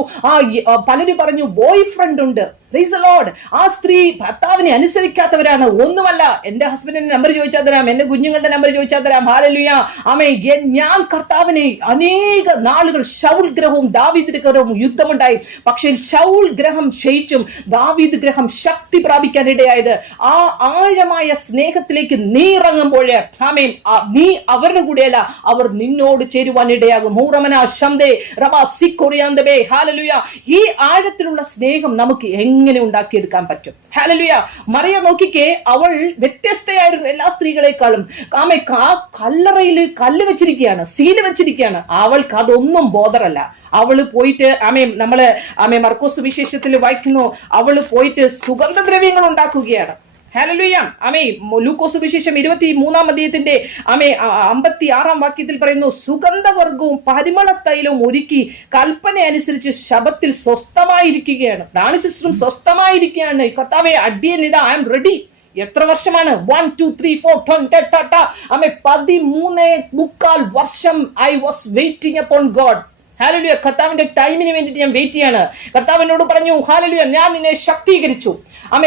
പലരും പറഞ്ഞു ബോയ് ഫ്രണ്ട് ഉണ്ട്. Price the Lord. ആ സ്ത്രീ ഭർത്താവിനെ അനുസരിക്കാത്തവരാണ്. ഒന്നുമല്ല, എന്റെ ഹസ്ബൻഡിന്റെ നമ്പർ ചോദിച്ചാൽ തരാം, എന്റെ കുഞ്ഞുങ്ങളുടെ നമ്പർ ചോദിച്ചാൽ തരാം. ഹല്ലേലൂയ, ആമേൻ. ഞാൻ കർത്താവിനെ അനേക നാളുകൾ ശൗൽ ഗ്രഹവും ദാവീദ് ഗ്രഹവും യുദ്ധമുണ്ടായി. പക്ഷേ ശൗൽ ഗ്രഹം ക്ഷയിച്ചും ദാവീദ് ഗ്രഹം ശക്തി പ്രാപിക്കാൻ ഇടയായത് ആ ആഴമായ സ്നേഹത്തിലേക്ക് നീ ഇറങ്ങുമ്പോൾ, ആമേൻ, നീ അവരുടെ കൂടെയല്ല, അവർ നിന്നോട് ചേരുവാൻ ഇടയാകും. ഹൂറമന ശംദേ റബാ സിഖോറിയാന്തബേ. ഹല്ലേലൂയ. ഈ ആഴത്തിലുള്ള സ്നേഹം നമുക്ക് എങ്ങനെ ഉണ്ടാക്കിയെടുക്കാൻ പറ്റും? ഹല്ലേലൂയ. മറിയ നോക്കിക്കേ, അവൾ വ്യത്യസ്തയായിരുന്നു എല്ലാ സ്ത്രീകളെക്കാളും. കല്ലറയിൽ കല്ല് വെച്ചിരിക്കുകയാണ്, സീല് വെച്ചിരിക്കുകയാണ്. അവൾക്ക് അതൊന്നും ബോധറല്ല. അവള് പോയിട്ട് മർക്കോസ് വിശേഷത്തിൽ വായിക്കുന്നു, അവള് പോയിട്ട് സുഗന്ധദ്രവ്യങ്ങൾ ഉണ്ടാക്കുകയാണ്. ഹല്ലേലൂയ. ലൂക്കോസ് വിശേഷം 23-ാം അധ്യായത്തിന്റെ 56-ാം വാക്യത്തിൽ പറയുന്നു, സുഗന്ധവർഗവും പരിമള തൈലവും ഒരുക്കി കൽപ്പന അനുസരിച്ച് ശബത്തിൽ സ്വസ്ഥമായിരിക്കുകയാണ്. റാണി സിസ്റ്ററും സ്വസ്ഥമായിരിക്കുകയാണ്. കർത്താവേ, അടിയൻ ഇതാ, ഐ എം റെഡി. എത്ര വർഷമാണ്? 1 2 3 4 13 വർഷം I was waiting upon God. Hallelujah. കർത്താവിന്റെ ടൈമിന് വേണ്ടിയിട്ട് ഞാൻ വെയിറ്റ് ചെയ്യാണ്. കർത്താവിനോട് പറഞ്ഞു, ഹല്ലേലൂയ, ഞാൻ നിന്നെ ശക്തീകരിച്ചു.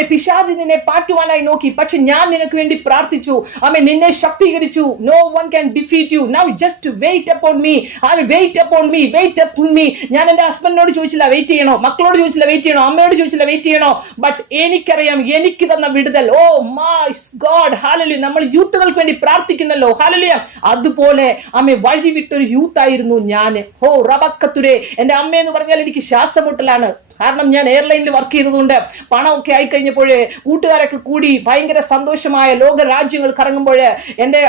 പിശാച് നിന്നെ പാറ്റുവാനായി നോക്കി, പക്ഷെ ഞാൻ നിനക്ക് വേണ്ടി പ്രാർത്ഥിച്ചു. നിന്നെ ശക്തീകരിച്ചു. No one can defeat you. Now just wait upon me. Wait upon me, wait upon me. ഞാൻ എന്റെ ഹസ്ബൻഡിനോട് ചോദിച്ചില്ല വെയിറ്റ് ചെയ്യണോ, മക്കളോട് ചോദിച്ചില്ല വെയിറ്റ് ചെയ്യണോ, അമ്മയോട് ചോദിച്ചില്ല വെയിറ്റ് ചെയ്യണോ. ബട്ട് എനിക്കറിയാം എനിക്ക് തന്ന വിടുതൽ. Oh my god. ഹല്ലേലൂയ. നമ്മൾ യൂത്തുകൾക്ക് വേണ്ടി പ്രാർത്ഥിക്കുന്നല്ലോ. ഹല്ലേലൂയ. അതുപോലെ വഴി വിട്ടൊരു യൂത്ത് ആയിരുന്നു ഞാൻ. റബക്കത്തുരെ. എന്റെ അമ്മയെന്ന് പറഞ്ഞാൽ എനിക്ക് ശ്വാസമുട്ടലാണ്. കാരണം ഞാൻ എയർലൈനിൽ വർക്ക് ചെയ്തതുകൊണ്ട് പണമൊക്കെ ആയിക്കഴിഞ്ഞപ്പോൾ കൂട്ടുകാരൊക്കെ കൂടി ഭയങ്കര സന്തോഷമായ ലോക രാജ്യങ്ങൾ കറങ്ങുമ്പോൾ എൻ്റെ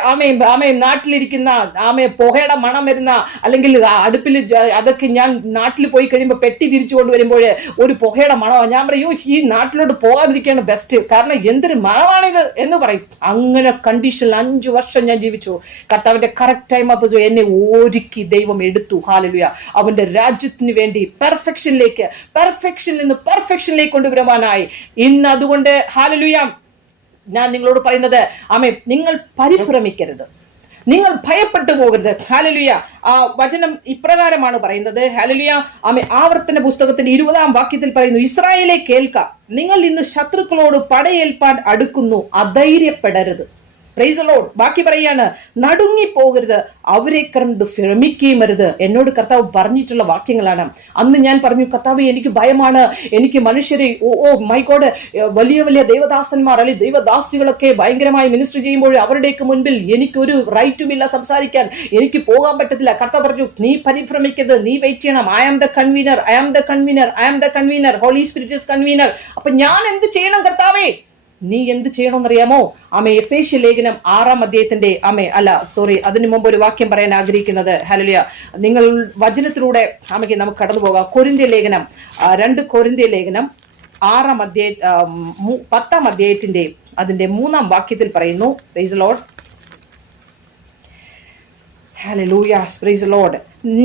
നാട്ടിലിരിക്കുന്ന പുകയുടെ മണം വരുന്ന, അല്ലെങ്കിൽ അടുപ്പിൽ അതൊക്കെ ഞാൻ നാട്ടിൽ പോയി കഴിയുമ്പോൾ പെട്ടി തിരിച്ചു കൊണ്ടുവരുമ്പോൾ ഒരു പുകയുടെ മണമാണ്. ഞാൻ പറയും, ഈ നാട്ടിലോട്ട് പോകാതിരിക്കുകയാണ് ബെസ്റ്റ്, കാരണം എന്തൊരു മണമാണിത് എന്ന് പറയും. അങ്ങനെ കണ്ടീഷനിൽ 5 വർഷം ഞാൻ ജീവിച്ചു. കർത്താവിന്റെ കറക്റ്റ് ടൈം അപ്പോൾ എന്നെ ഒരുക്കി ദൈവം എടുത്തു. ഹല്ലേലൂയ. അവന്റെ രാജ്യത്തിന് വേണ്ടി പെർഫെക്ഷനിൽ നിന്ന് പെർഫെക്ഷനിലേക്ക് കൊണ്ടുവരുവാനായി. ഇന്ന് അതുകൊണ്ട് ഹല്ലേലൂയ ഞാൻ നിങ്ങളോട് പറയുന്നത്, നിങ്ങൾ പരിഭ്രമിക്കരുത്, നിങ്ങൾ ഭയപ്പെട്ടു പോകരുത്. ഹല്ലേലൂയ. വചനം ഇപ്രകാരമാണ് പറയുന്നത്. ഹല്ലേലൂയ. ആവർത്തന പുസ്തകത്തിന്റെ 20-ാം വാക്യത്തിൽ പറയുന്നു, ഇസ്രായേലെ കേൾക്ക, നിങ്ങൾ ഇന്ന് ശത്രുക്കളോട് പടയേൽപ്പാൻ അടുക്കുന്നു, അധൈര്യപ്പെടരുത്. Price the Lord. ബാക്കി പറയാണ്, നടുങ്ങി പോകരുത്, അവരെ കണ്ട് ഭ്രമിക്കുകയും അരുത്. എന്നോട് കർത്താവ് പറഞ്ഞിട്ടുള്ള വാക്യങ്ങളാണ്. അന്ന് ഞാൻ പറഞ്ഞു, കർത്താവ് എനിക്ക് ഭയമാണ്, എനിക്ക് മനുഷ്യരെ മൈ ഗോഡ്, വലിയ വലിയ ദേവദാസന്മാർ അല്ലെങ്കിൽ ദൈവദാസികളൊക്കെ ഭയങ്കരമായി മിനിസ്റ്റർ ചെയ്യുമ്പോൾ അവരുടെയൊക്കെ മുൻപിൽ എനിക്കൊരു റൈറ്റുമില്ല സംസാരിക്കാൻ, എനിക്ക് പോകാൻ പറ്റത്തില്ല. കർത്താവ് പറഞ്ഞു, നീ പരിഭ്രമിക്കരുത്, നീ വെയിറ്റ് ചെയ്യണം. I am the convener, I am the convener, I am the convener, holy spirit is convener. അപ്പൊ ഞാൻ എന്ത് ചെയ്യണം കർത്താവേ? നീ എന്ത് ചെയ്യണമെന്നറിയാമോ? എഫേസ്യ ലേഖനം 6-ാം അധ്യായത്തിന്റെ അതിനു മുമ്പ് ഒരു വാക്യം പറയാൻ ആഗ്രഹിക്കുന്നത്. ഹല്ലേലൂയ. നിങ്ങൾ വചനത്തിലൂടെ നമുക്ക് കടന്നു പോകാം. കൊരിന്ത്യ ലേഖനം 2 കൊരിന്ത്യ ലേഖനം 6-ാം അധ്യായ 10-ാം അധ്യായത്തിന്റെ അതിന്റെ 3-ാം വാക്യത്തിൽ പറയുന്നു. Price the Lord. Hallelujah. Praise the Lord.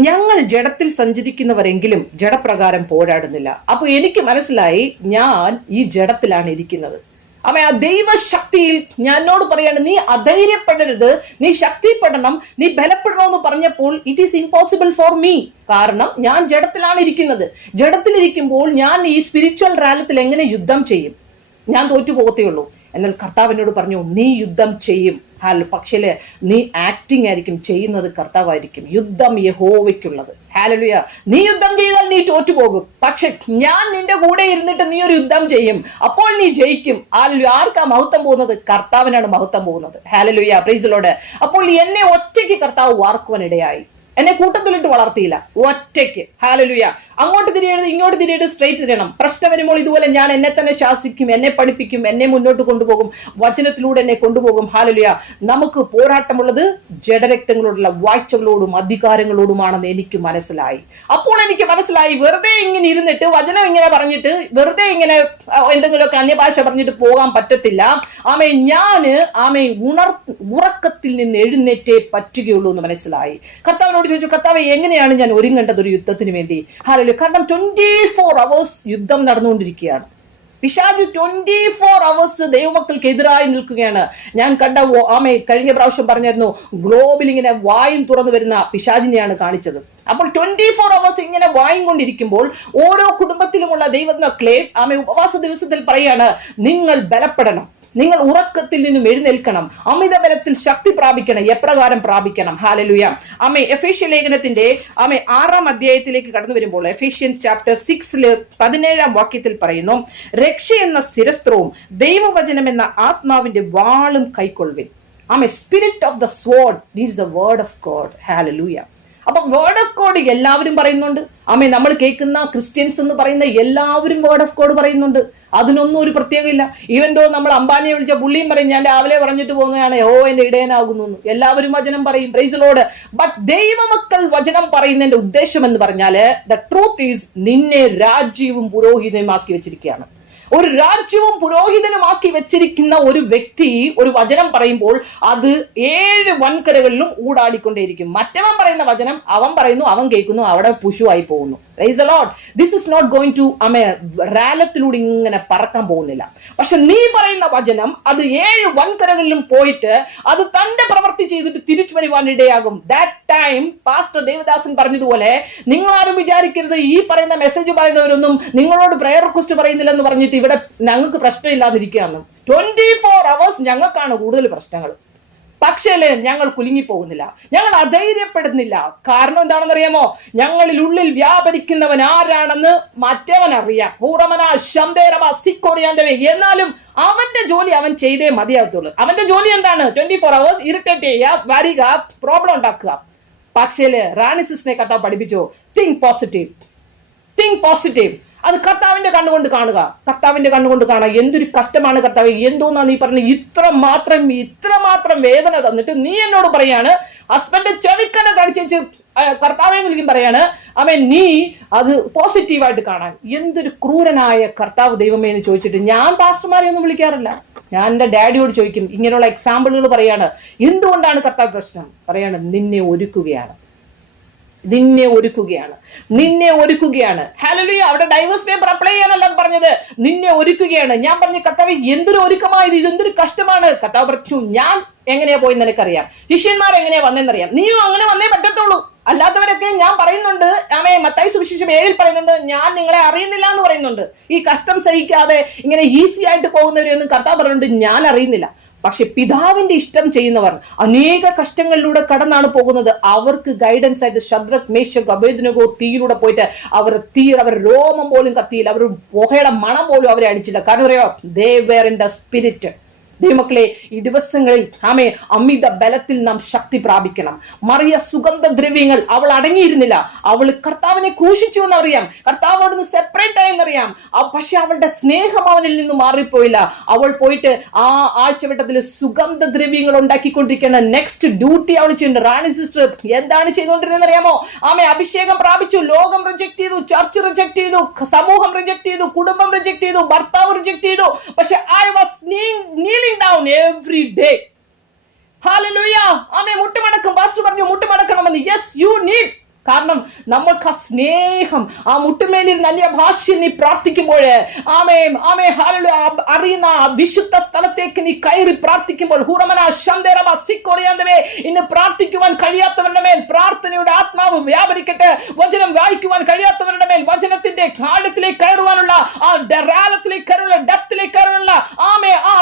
ഞങ്ങൾ ജഡത്തിൽ സഞ്ചരിക്കുന്നവരെങ്കിലും ജഡപ്രകാരം പോരാടുന്നില്ല. അപ്പൊ എനിക്ക് മനസ്സിലായി, ഞാൻ ഈ ജഡത്തിലാണ് ഇരിക്കുന്നത്. ആ ദൈവശക്തിയിൽ എന്നോട് പറയാണ്, നീ അധൈര്യപ്പെടരുത്, നീ ശക്തിപ്പെടണം, നീ ബലപ്പെടണമെന്ന് പറഞ്ഞപ്പോൾ it is impossible for me. കാരണം ഞാൻ ജഡത്തിലാണ് ഇരിക്കുന്നത്. ജഡത്തിലിരിക്കുമ്പോൾ ഞാൻ ഈ സ്പിരിച്വൽ റാലത്തിൽ എങ്ങനെ യുദ്ധം ചെയ്യും? ഞാൻ തോറ്റു പോകത്തേ ഉള്ളൂ. എന്നാൽ കർത്താവിനോട് പറഞ്ഞു, നീ യുദ്ധം ചെയ്യും. പക്ഷേ നീ ആക്ടിങ് ആയിരിക്കും, ചെയ്യുന്നത് കർത്താവായിരിക്കും. യുദ്ധം യഹോവയ്ക്കുള്ളത്. ഹല്ലേലൂയ. നീ യുദ്ധം ചെയ്താൽ നീ തോറ്റുപോകും. പക്ഷെ ഞാൻ നിന്റെ കൂടെ ഇരുന്നിട്ട് നീ ഒരു യുദ്ധം ചെയ്യും, അപ്പോൾ നീ ജയിക്കും. ഹല്ലേലൂയ. ആർക്കാ മഹത്വം പോകുന്നത്? കർത്താവിനാണ് മഹത്വം പോകുന്നത്. ഹല്ലേലൂയ. Praise the Lord. അപ്പോൾ എന്നെ ഒറ്റയ്ക്ക് കർത്താവ് വാർക്കുവാനിടയായി. എന്നെ കൂട്ടത്തിലിട്ട് വളർത്തിയില്ല, ഒറ്റയ്ക്ക്. ഹല്ലേലൂയ. അങ്ങോട്ട് തിരിയരുത്, ഇങ്ങോട്ട് തിരിയരുത്, സ്ട്രൈറ്റ് തിരിയണം. പ്രശ്നം വരുമ്പോൾ ഇതുപോലെ ഞാൻ എന്നെ തന്നെ ശാസിക്കും, എന്നെ പഠിപ്പിക്കും, എന്നെ മുന്നോട്ട് കൊണ്ടുപോകും, വചനത്തിലൂടെ എന്നെ കൊണ്ടുപോകും. ഹല്ലേലൂയ. നമുക്ക് പോരാട്ടമുള്ളത് ജഡരക്തങ്ങളോടുള്ള വാഴ്ചകളോടും അധികാരങ്ങളോടുമാണെന്ന് എനിക്ക് മനസ്സിലായി. അപ്പോൾ എനിക്ക് മനസ്സിലായി, വെറുതെ ഇങ്ങനെ ഇരുന്നിട്ട് വചനം ഇങ്ങനെ പറഞ്ഞിട്ട് വെറുതെ ഇങ്ങനെ എന്തെങ്കിലുമൊക്കെ അന്യഭാഷ പറഞ്ഞിട്ട് പോകാൻ പറ്റത്തില്ല. ഞാന് ഉറക്കത്തിൽ നിന്ന് എഴുന്നേറ്റേ പറ്റുകയുള്ളൂ എന്ന് മനസ്സിലായി. കർത്താവിനോട് ചോദിച്ചു, കർത്താവെ എങ്ങനെയാണ് ഞാൻ ഒരുങ്ങേണ്ടത് ഒരു യുദ്ധത്തിന് വേണ്ടി? ഹല്ലേലൂയ. കാരണം 24 hours യുദ്ധം നടന്നുകൊണ്ടിരിക്കുകയാണ്. പിശാച് 24 hours ദൈവമക്കൾക്ക് എതിരായി നിൽക്കുകയാണ്. ഞാൻ കണ്ട കഴിഞ്ഞ പ്രാവശ്യം പറഞ്ഞായിരുന്നു, ഗ്ലോബിൽ ഇങ്ങനെ വായും തുറന്നു വരുന്ന പിശാചിനെയാണ് കാണിച്ചത്. അപ്പോൾ 24 hours ഇങ്ങനെ വായും കൊണ്ടിരിക്കുമ്പോൾ ഓരോ കുടുംബത്തിലുമുള്ള ദൈവമക്കളെ ഉപവാസ ദിവസത്തിൽ പറയാണ്, നിങ്ങൾ ബലപ്പെടണം, നിങ്ങൾ ഉറക്കത്തിൽ നിന്നും എഴുന്നേൽക്കണം, അമിത ബലത്തിൽ ശക്തി പ്രാപിക്കണം. എപ്രകാരം പ്രാപിക്കണം? ഹല്ലേലൂയ. എഫേസ്യ ലേഖനത്തിന്റെ 6-ാം അധ്യായത്തിലേക്ക് കടന്നു വരുമ്പോൾ എഫേഷ്യൻ ചാപ്റ്റർ 6 17-ാം വാക്യത്തിൽ പറയുന്നു, രക്ഷ എന്ന ശിരസ്ത്രവും ദൈവവചനം എന്ന ആത്മാവിന്റെ വാളും കൈക്കൊള്ളുവിൻ. Spirit of the sword, this is the word of God. Hallelujah. അപ്പൊ വേർഡ് ഓഫ് ഗോഡ് എല്ലാവരും പറയുന്നുണ്ട്. നമ്മൾ കേൾക്കുന്ന ക്രിസ്ത്യൻസ് എന്ന് പറയുന്ന എല്ലാവരും വേർഡ് ഓഫ് ഗോഡ് പറയുന്നുണ്ട്. അതിനൊന്നും ഒരു പ്രത്യേകമില്ല. ഈവൻ തോ നമ്മൾ അംബാനിയെ വിളിച്ച പുള്ളിയും പറയും, ഞാൻ രാവിലെ പറഞ്ഞിട്ട് പോകുന്നതാണ്, എന്റെ ഇടയനാകുന്നു. എല്ലാവരും വചനം പറയും. Price the Lord. ബട്ട് ദൈവമക്കൾ വചനം പറയുന്നതിന്റെ ഉദ്ദേശം എന്ന് പറഞ്ഞാല്, ദ ട്രൂത്ത് ഈസ്, നിന്നെ രാജ്യവും പുരോഹിതനുമാക്കി വെച്ചിരിക്കുകയാണ്. ഒരു രാജ്യവും പുരോഹിതനുമാക്കി വെച്ചിരിക്കുന്ന ഒരു വ്യക്തി ഒരു വചനം പറയുമ്പോൾ അത് 7 വൻകരകളിലും ഊടാടിക്കൊണ്ടേയിരിക്കും. മറ്റവൻ പറയുന്ന വചനം അവൻ പറയുന്നു, അവൻ കേൾക്കുന്നു, അവിടെ പുഷുവായി പോകുന്നു. Praise the Lord. This is not going to റാലത്തിലൂടെ ഇങ്ങനെ പറക്കാൻ പോകുന്നില്ല. പക്ഷെ നീ പറയുന്ന വചനം അത് 7 വൻകരകളിലും പോയിട്ട് അത് തന്റെ പ്രവൃത്തി ചെയ്തിട്ട് തിരിച്ചു വരുവാൻ ഇടയാകും. ദാറ്റ് ടൈം പാസ്റ്റർ ദേവദാസൻ പറഞ്ഞതുപോലെ, നിങ്ങളാരും വിചാരിക്കരുത് ഈ പറയുന്ന മെസ്സേജ് പറയുന്നവരൊന്നും നിങ്ങളോട് പ്രയർ റിക്വസ്റ്റ് പറയുന്നില്ലെന്ന് പറഞ്ഞിട്ട് ഇവിടെ ഞങ്ങൾക്ക് പ്രശ്നമില്ലാതിരിക്കുകയാണ്. 24 hours ഞങ്ങൾക്കാണ് കൂടുതൽ പ്രശ്നങ്ങൾ. പക്ഷേ ഞങ്ങൾ കുലുങ്ങിപ്പോകുന്നില്ല, ഞങ്ങൾ അധൈര്യപ്പെടുന്നില്ല. കാരണം എന്താണെന്നറിയാമോ? ഞങ്ങളിൽ ഉള്ളിൽ വ്യാപരിക്കുന്നവൻ ആരാണെന്ന് മറ്റവൻ അറിയാം. എന്നാലും അവന്റെ ജോലി അവൻ ചെയ്തേ മതിയാകത്തുള്ളൂ. അവന്റെ ജോലി എന്താണ്? 24 hours ഇറിറ്റേറ്റ് ചെയ്യുക, വരിക, പ്രോബ്ലം ഉണ്ടാക്കുക. പക്ഷേ റാണി സിസ്റ്റിനെ കർത്താവ് പഠിപ്പിച്ചോ, തിങ്ക് പോസിറ്റീവ്, തിങ്ക് പോസിറ്റീവ്. അത് കർത്താവിന്റെ കണ്ണുകൊണ്ട് കാണുക, കർത്താവിന്റെ കണ്ണുകൊണ്ട് കാണുക. എന്തൊരു കഷ്ടമാണ് കർത്താവ്, എന്തോന്നാ നീ പറഞ്ഞ, ഇത്രമാത്രം വേദന തന്നിട്ട് നീ എന്നോട് പറയാണ്, ഹസ്ബൻഡ് ചെവിക്കനെ തടിച്ചു കർത്താവെ വിളിക്കും പറയാണ്, നീ അത് പോസിറ്റീവായിട്ട് കാണാൻ. എന്തൊരു ക്രൂരനായ കർത്താവ് ദൈവമേ എന്ന് ചോദിച്ചിട്ട് ഞാൻ പാസ്റ്റർമാരെ ഒന്നും വിളിക്കാറില്ല. ഞാൻ എന്റെ ഡാഡിയോട് ചോദിക്കും, ഇങ്ങനെയുള്ള എക്സാമ്പിളുകൾ പറയാണ്, എന്തുകൊണ്ടാണ് കർത്താവ് പ്രശ്നം? പറയാണ്, നിന്നെ ഒരുക്കുകയാണ്, നിന്നെ ഒരുക്കുകയാണ്. ഹല്ലേലൂയ. അവിടെ ഡൈവേഴ്സ് പേപ്പർ അപ്ലൈ ചെയ്യാനല്ല പറഞ്ഞത്, നിന്നെ ഒരുക്കുകയാണ്. ഞാൻ പറഞ്ഞു, കർത്താവ് എന്തൊരു ഒരുക്കമായത്, ഇതെന്തൊരു കഷ്ടമാണ്. കർത്താവ് പറഞ്ഞു, ഞാൻ എങ്ങനെയാ പോയി നിനക്കറിയാം, ശിഷ്യന്മാർ എങ്ങനെയാ വന്നെന്നറിയാം, നീയും അങ്ങനെ വന്നേ പറ്റത്തുള്ളൂ. അല്ലാത്തവരൊക്കെ ഞാൻ പറയുന്നുണ്ട്, മത്തായി സുവിശേഷം 7 പറയുന്നുണ്ട്, ഞാൻ നിങ്ങളെ അറിയുന്നില്ല എന്ന് പറയുന്നുണ്ട്. ഈ കഷ്ടം സഹിക്കാതെ ഇങ്ങനെ ഈസി ആയിട്ട് പോകുന്നവരെയൊന്നും കർത്താവ് പറയുന്നുണ്ട്, ഞാൻ അറിയുന്നില്ല. പക്ഷെ പിതാവിന്റെ ഇഷ്ടം ചെയ്യുന്നവർ അനേക കഷ്ടങ്ങളിലൂടെ കടന്നാണ് പോകുന്നത്. അവർക്ക് ഗൈഡൻസ് ആയിട്ട് ശദ്രക്, മേശക്, അബേദ്നെഗോ തീയിലൂടെ പോയിട്ട് അവർ രോമം പോലും കത്തിയില്ല, അവർ പുകയുടെ മണം പോലും അവരെ അടിച്ചില്ല. കാരണം അറിയോ, they were in the spirit. ദൈവമക്കളെ, ഈ ദിവസങ്ങളിൽ അമിത ബലത്തിൽ നാം ശക്തി പ്രാപിക്കണം. മറിയ സുഗന്ധദ്രവ്യങ്ങൾ അവൾ അടങ്ങിയിരുന്നില്ല. അവൾ കർത്താവിനെ ക്രൂശിച്ചു എന്നറിയാം, കർത്താവോട് നിന്ന് സെപ്പറേറ്റ് ആയെന്നറിയാം. പക്ഷെ അവളുടെ സ്നേഹം അവനിൽ നിന്ന് മാറിപ്പോയില്ല. അവൾ പോയിട്ട് ആ ആഴ്ചവട്ടത്തിൽ സുഗന്ധദ്രവ്യങ്ങൾ ഉണ്ടാക്കിക്കൊണ്ടിരിക്കുന്ന നെക്സ്റ്റ് ഡ്യൂട്ടി അവൾ ചെയ്യുന്നുണ്ട്. റാണി സിസ്റ്റർ എന്താണ് ചെയ്തുകൊണ്ടിരുന്നത് അറിയാമോ? അഭിഷേകം പ്രാപിച്ചു, ലോകം റിജക്ട് ചെയ്തു, ചർച്ച് റിജക്ട് ചെയ്തു, സമൂഹം റിജക്ട് ചെയ്തു, കുടുംബം റിജക്ട് ചെയ്തു, ഭർത്താവ് റിജക്ട് ചെയ്തു. പക്ഷെ I was kneeling down every day. Hallelujah. മുട്ടുമടക്കും. പാസ്റ്റർ പറഞ്ഞു മുട്ടുമടക്കണമെന്ന്. Yes, you need. കാരണം നമ്മൾക്ക് ആ സ്നേഹം, ആ മുട്ടുമേലിൽ നല്ല ഭാഷയിൽ നീ പ്രാർത്ഥിക്കുമ്പോൾ, അറിയുന്ന വിശുദ്ധ സ്ഥലത്തേക്ക് നീ കയറി പ്രാർത്ഥിക്കുമ്പോൾ, ഇന്ന് പ്രാർത്ഥിക്കുവാൻ കഴിയാത്തവരുടെ മേൽ പ്രാർത്ഥനയുടെ ആത്മാവ് വ്യാപരിക്കട്ടെ. വചനം വായിക്കുവാൻ കഴിയാത്തവരുടെ മേൽ വചനത്തിന്റെ ആഴത്തിലേക്ക് കയറുവാനുള്ള, ആ ഡെറാലത്തിലേക്ക് കയറുള്ള, ഡെപ്തിലേക്ക് കയറുള്ള ആ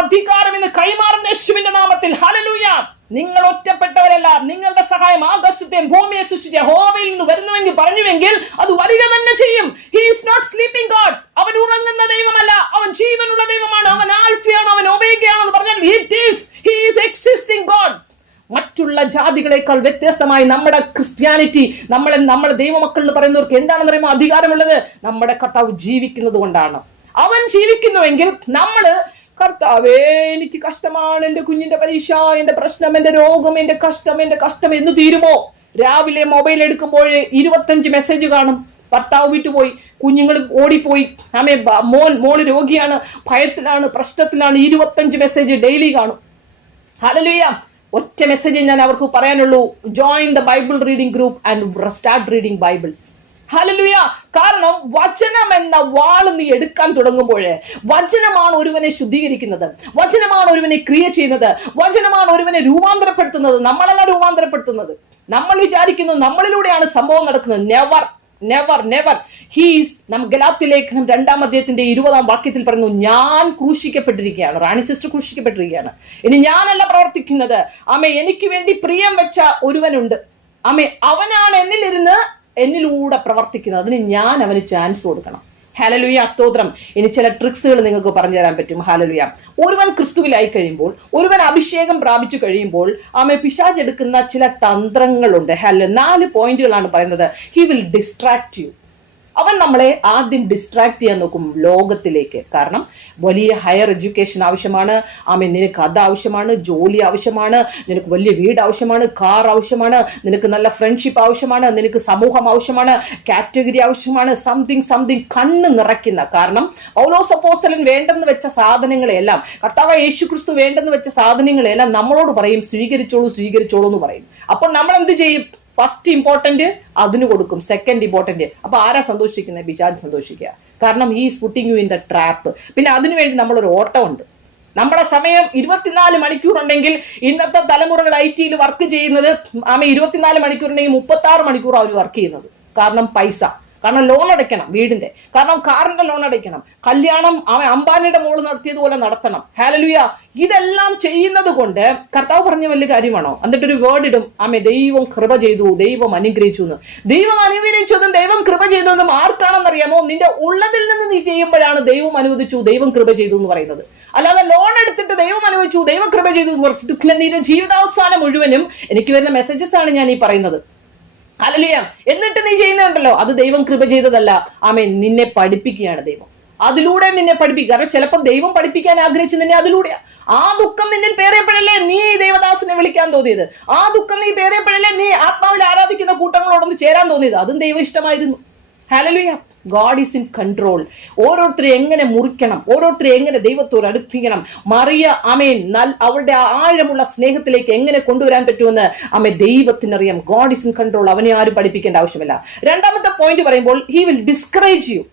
അധികാരം ഇന്ന് കൈമാറുന്ന യേശുവിന്റെ നാമത്തിൽ. ഹല്ലേലൂയ. നിങ്ങൾ ഒറ്റപ്പെട്ടവരല്ല. നിങ്ങളുടെ സഹായം ആകാശത്തെയും ഭൂമിയെ സൃഷ്ടിച്ച യഹോവയിൽ നിന്ന് വരുന്നുവെങ്കിൽ പറഞ്ഞുവെങ്കിൽ അത് വരിക തന്നെ ചെയ്യും. He is not sleeping god. അവൻ ഉറങ്ങുന്ന ദൈവമല്ല, അവൻ ജീവനുള്ള ദൈവമാണ്. അവൻ ആൽഫയാണ്, അവൻ ഒമേഗയാണെന്ന് പറഞ്ഞാൽ ഹി ഈസ് എക്സിസ്റ്റിംഗ് ഗോഡ്. മറ്റുള്ള ജാതികളെക്കാൾ വ്യത്യസ്തമായി നമ്മുടെ ക്രിസ്ത്യാനിറ്റി, നമ്മുടെ ദൈവമക്കൾ എന്ന് പറയുന്നവർക്ക് എന്താണെന്ന് പറയുമ്പോൾ അധികാരമുള്ളത് നമ്മുടെ കർത്താവ് ജീവിക്കുന്നത് കൊണ്ടാണ്. അവൻ ജീവിക്കുന്നുവെങ്കിൽ നമ്മള് കർത്താവേ എനിക്ക് കഷ്ടമാണ്, എന്റെ കുഞ്ഞിന്റെ പരീക്ഷ, എന്റെ പ്രശ്നം, എന്റെ രോഗം, എന്റെ കഷ്ടം എന്ന് തീരുമോ? രാവിലെ മൊബൈൽ എടുക്കുമ്പോൾ 25 മെസ്സേജ് കാണും. ഭർത്താവ് വിട്ടുപോയി, കുഞ്ഞുങ്ങൾ ഓടിപ്പോയി, മോള് രോഗിയാണ്, ഭയത്തിലാണ്, പ്രശ്നത്തിലാണ്. 25 മെസ്സേജ് ഡെയിലി കാണും. ഹല്ലേലൂയ. ഒറ്റ മെസ്സേജ് ഞാൻ അവർക്ക് പറയാനുള്ളൂ: join the Bible reading group and start reading Bible. Hallelujah. കാരണം വചനം എന്ന വാൾ നീ എടുക്കാൻ തുടങ്ങുമ്പോൾ, വചനമാണ് ഒരുവനെ ശുദ്ധീകരിക്കുന്നത്, വചനമാണ് ഒരുവനെ ക്രിയ ചെയ്യുന്നത്, വചനമാണ് ഒരുവനെ രൂപാന്തരപ്പെടുത്തുന്നത്. നമ്മളല്ല രൂപാന്തരപ്പെടുത്തുന്നത്. നമ്മൾ വിചാരിക്കുന്നു നമ്മളിലൂടെയാണ് സംഭവം നടക്കുന്നത്. Never never never. ഗലാത്യ ലേഖനം 2-ാം അധ്യായത്തിന്റെ 20-ാം വാക്യത്തിൽ പറയുന്നു, ഞാൻ ക്രൂശിക്കപ്പെട്ടിരിക്കുകയാണ്. റാണി സിസ്റ്റർ ക്രൂശിക്കപ്പെട്ടിരിക്കുകയാണ്. ഇനി ഞാനല്ല പ്രവർത്തിക്കുന്നത്. എനിക്ക് വേണ്ടി പ്രിയം വെച്ച ഒരുവനുണ്ട്. അവനാണ് എന്നിലൂടെ പ്രവർത്തിക്കുന്നത്. അതിന് ഞാൻ അവന് ചാൻസ് കൊടുക്കണം. ഹല്ലേലൂയ, സ്തോത്രം. ഇനി ചില ട്രിക്സുകൾ നിങ്ങൾക്ക് പറഞ്ഞു തരാൻ പറ്റും. ഹല്ലേലൂയ. ഒരുവൻ ക്രിസ്തുവിലായി കഴിയുമ്പോൾ, ഒരുവൻ അഭിഷേകം പ്രാപിച്ചു കഴിയുമ്പോൾ പിശാച് എടുക്കുന്ന ചില തന്ത്രങ്ങളുണ്ട്. 4 പോയിന്റുകളാണ് പറയുന്നത്. He will distract you. അവൻ നമ്മളെ ആദ്യം ഡിസ്ട്രാക്ട് ചെയ്യാൻ നോക്കും ലോകത്തിലേക്ക്. കാരണം വലിയ ഹയർ എഡ്യൂക്കേഷൻ ആവശ്യമാണ്. നിനക്ക് അത് ആവശ്യമാണ്, ജോലി ആവശ്യമാണ്, നിനക്ക് വലിയ വീട് ആവശ്യമാണ്, കാർ ആവശ്യമാണ്, നിനക്ക് നല്ല ഫ്രണ്ട്ഷിപ്പ് ആവശ്യമാണ്, നിനക്ക് സമൂഹം ആവശ്യമാണ്, കാറ്റഗറി ആവശ്യമാണ്, സംതിങ് കണ്ണ് നിറയ്ക്കുന്ന. കാരണം പൗലോസ് അപ്പോസ്തലൻ വേണ്ടെന്ന് വെച്ച സാധനങ്ങളെല്ലാം, കർത്താവ് യേശുക്രിസ്തു വേണ്ടെന്ന് വെച്ച സാധനങ്ങളെല്ലാം നമ്മളോട് പറയും, സ്വീകരിച്ചോളൂ എന്ന് പറയും. അപ്പോൾ നമ്മൾ എന്ത് ചെയ്യും? ഫസ്റ്റ് ഇമ്പോർട്ടന്റ് അതിന് കൊടുക്കും, സെക്കൻഡ് ഇമ്പോർട്ടന്റ്. അപ്പൊ ആരാ സന്തോഷിക്കുന്നത്? പിശാച് സന്തോഷിക്കുക. കാരണം he is putting you in the trap. പിന്നെ അതിനുവേണ്ടി നമ്മളൊരു ഓട്ടമുണ്ട്. നമ്മുടെ സമയം 24 മണിക്കൂർ ഉണ്ടെങ്കിൽ, ഇന്നത്തെ തലമുറകൾ IT വർക്ക് ചെയ്യുന്നത് 24 മണിക്കൂർ ഉണ്ടെങ്കിൽ 36 മണിക്കൂർ അവർ വർക്ക് ചെയ്യുന്നത്. കാരണം പൈസ, കാരണം ലോൺ അടയ്ക്കണം വീടിന്റെ, കാരണം കാറിന്റെ ലോൺ അടയ്ക്കണം, കല്യാണം അംബാനിയുടെ മോള് നടത്തിയതുപോലെ നടത്തണം. ഹല്ലേലൂയ. ഇതെല്ലാം ചെയ്യുന്നത് കൊണ്ട് കർത്താവ് പറഞ്ഞ വലിയ കാര്യമാണോ? എന്നിട്ടൊരു വേർഡ് ഇടും, ദൈവം കൃപ ചെയ്തു, ദൈവം അനുഗ്രഹിച്ചു എന്ന്. ദൈവം അനുഗ്രഹിച്ചതും ദൈവം കൃപ ചെയ്തതെന്നും ആർക്കാണെന്നറിയാമോ? നിന്റെ ഉള്ളതിൽ നിന്ന് നീ ചെയ്യുമ്പോഴാണ് ദൈവം അനുവദിച്ചു, ദൈവം കൃപ ചെയ്തു എന്ന് പറയുന്നത്. അല്ലാതെ ലോൺ എടുത്തിട്ട് ദൈവം അനുവദിച്ചു, ദൈവം കൃപ ചെയ്തു എന്ന് പറഞ്ഞിട്ട് പിന്നെ നിന്റെ ജീവിതാവസാനം മുഴുവനും എനിക്ക് വരുന്ന മെസ്സേജസ് ആണ് ഞാൻ ഈ പറയുന്നത്. ഹല്ലേലൂയ. എന്നിട്ട് നീ ചെയ്യുന്നുണ്ടല്ലോ, അത് ദൈവം കൃപ ചെയ്തതല്ല. നിന്നെ പഠിപ്പിക്കുകയാണ് ദൈവം. അതിലൂടെ നിന്നെ പഠിപ്പിക്കുക. കാരണം ചിലപ്പോൾ ദൈവം പഠിപ്പിക്കാൻ ആഗ്രഹിച്ചു നിന്നെ അതിലൂടെയാ. ആ ദുഃഖം നിന്നിൽ പേറിയപ്പോഴല്ലേ നീ ദേവദാസനെ വിളിക്കാൻ തോന്നിയത്. ആ ദുഃഖം നീ പേറിയപ്പോഴല്ലേ നീ ആത്മാവിൽ ആരാധിക്കുന്ന കൂട്ടങ്ങളോടൊന്ന് ചേരാൻ തോന്നിയത്. അതും ദൈവം ഇഷ്ടമായിരുന്നു. Hallelujah. God is in control. ഓരോരുത്തരെ എങ്ങനെ മുറിക്കണം, ഓരോരുത്തരെ എങ്ങനെ ദൈവത്തോട് അടുപ്പിക്കണം, മറിയ അവളുടെ ആഴമുള്ള സ്നേഹത്തിലേക്ക് എങ്ങനെ കൊണ്ടുവരാൻ പറ്റുമെന്ന് ദൈവത്തിനറിയാം. God is in control. അവനെ ആരും പഠിപ്പിക്കേണ്ട ആവശ്യമില്ല. 2-ാമത്തെ പോയിന്റ് പറയുമ്പോൾ, ഹി വിൽ ഡിസ്കറേജ് യു.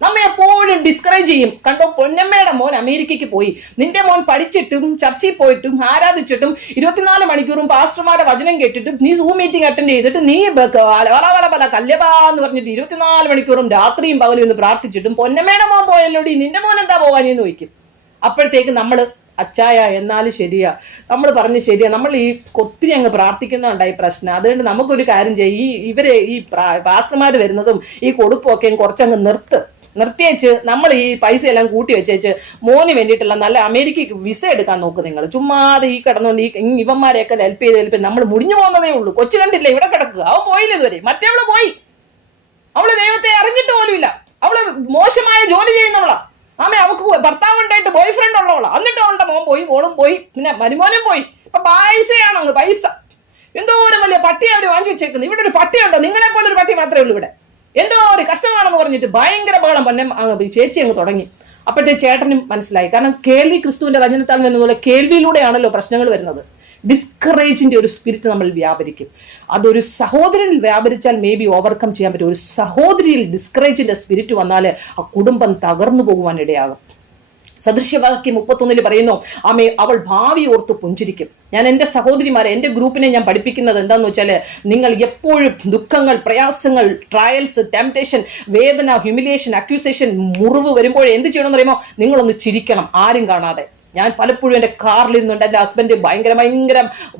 നമ്മെ എപ്പോഴും ഡിസ്കറേജ് ചെയ്യും. കണ്ടോ, പൊന്നമ്മയുടെ മോൻ അമേരിക്കയ്ക്ക് പോയി, നിന്റെ മോൻ പഠിച്ചിട്ടും ചർച്ചിൽ പോയിട്ടും ആരാധിച്ചിട്ടും 24 മണിക്കൂറും പാസ്റ്റർമാരുടെ വചനം കേട്ടിട്ടും നീ സൂം മീറ്റിംഗ് അറ്റൻഡ് ചെയ്തിട്ട് നീ കല്യപാന്ന് പറഞ്ഞിട്ട് 24 മണിക്കൂറും രാത്രിയും പകലും എന്ന് പ്രാർത്ഥിച്ചിട്ടും പൊന്നമ്മയുടെ മോൻ പോയല്ലോടി, നിന്റെ മോൻ എന്താ പോകാനെന്ന് ചോദിക്കും. അപ്പോഴത്തേക്ക് നമ്മൾ അച്ചായ എന്നാലും ശരിയാ, നമ്മൾ പറഞ്ഞു ശരിയാ, നമ്മൾ ഈ ഒത്തിരി അങ്ങ് പ്രാർത്ഥിക്കുന്നുണ്ടായി പ്രശ്നം. അതുകൊണ്ട് നമുക്കൊരു കാര്യം ചെയ്യും, ഈ പാസ്റ്റർമാർ വരുന്നതും ഈ കൊടുപ്പൊക്കെ കുറച്ചങ്ങ് നിർത്ത്. നിർത്തിയേച്ച് നമ്മൾ ഈ പൈസ എല്ലാം കൂട്ടി വെച്ചേച്ച് മോന് വേണ്ടിയിട്ടുള്ള നല്ല അമേരിക്കയ്ക്ക് വിസ എടുക്കാൻ നോക്ക് നിങ്ങൾ. ചുമ്മാതെ ഈ കിടന്നുകൊണ്ട് ഈ ഇവന്മാരെയൊക്കെ ഹെൽപ്പ് ചെയ്ത് നമ്മൾ മുടിഞ്ഞു പോകുന്നതേ ഉള്ളൂ. കൊച്ചു കണ്ടില്ല ഇവിടെ കിടക്കുക, അവൻ പോയില്ല ഇതുവരെ. മറ്റവള് പോയി, അവള് ദൈവത്തെ അറിഞ്ഞിട്ട് പോലുമില്ല. അവള് മോശമായ ജോലി ചെയ്യുന്നവളാ. അവൾക്ക് ഭർത്താവ് ഉണ്ടായിട്ട് ബോയ് ഫ്രണ്ട് ഉള്ളവളാ. എന്നിട്ട് അവളുടെ മോൻ പോയി, മോളും പോയി, പിന്നെ മരുമോനും പോയി. ഇപ്പൊ പൈസയാണ് അങ്ങ് പൈസ. എന്തോരം വലിയ പട്ടി അവര് വാങ്ങി വെച്ചേക്കുന്നത്. ഇവിടെ ഒരു പട്ടിയുണ്ടോ? നിങ്ങളെ പോലെ ഒരു പട്ടി മാത്രമേ ഉള്ളൂ ഇവിടെ. എന്തോ ഒരു കഷ്ടമാണെന്ന് പറഞ്ഞിട്ട് ഭയങ്കര ബഹളം തന്നെ ചേച്ചി അങ്ങ് തുടങ്ങി. അപ്പോഴത്തെ ചേട്ടനും മനസ്സിലായി. കാരണം കേൾവി ക്രിസ്തുവിന്റെ വചനത്താൽ നിന്നുള്ള കേൾവിയിലൂടെയാണല്ലോ പ്രശ്നങ്ങൾ വരുന്നത്. ഡിസ്കറേജിന്റെ ഒരു സ്പിരിറ്റ് നമ്മൾ വ്യാപരിക്കും. അതൊരു സഹോദരനിൽ വ്യാപരിച്ചാൽ മേ ബി ഓവർകം ചെയ്യാൻ പറ്റും. ഒരു സഹോദരിയിൽ ഡിസ്കറേജിന്റെ സ്പിരിറ്റ് വന്നാൽ ആ കുടുംബം തകർന്നു പോകുവാൻ ഇടയാകും. സദൃശ്യവാക്യം 31 പറയുന്നു, അവൾ ഭാവി ഓർത്ത് പുഞ്ചിരിക്കും. ഞാൻ എന്റെ സഹോദരിമാരെ, എന്റെ ഗ്രൂപ്പിനെ ഞാൻ പഠിപ്പിക്കുന്നത് എന്താന്ന് വെച്ചാല്, നിങ്ങൾ എപ്പോഴും ദുഃഖങ്ങൾ, പ്രയാസങ്ങൾ, ട്രയൽസ്, ടെംപ്ടേഷൻ, വേദന, ഹ്യൂമിലിയേഷൻ, അക്യൂസേഷൻ, മുറിവ് വരുമ്പോൾ എന്ത് ചെയ്യണമെന്ന് പറയുമ്പോൾ നിങ്ങളൊന്ന് ചിരിക്കണം, ആരും കാണാതെ. ഞാൻ പലപ്പോഴും എന്റെ കാറിലിരുന്നുണ്ട്, എന്റെ ഹസ്ബൻഡ് ഭയങ്കര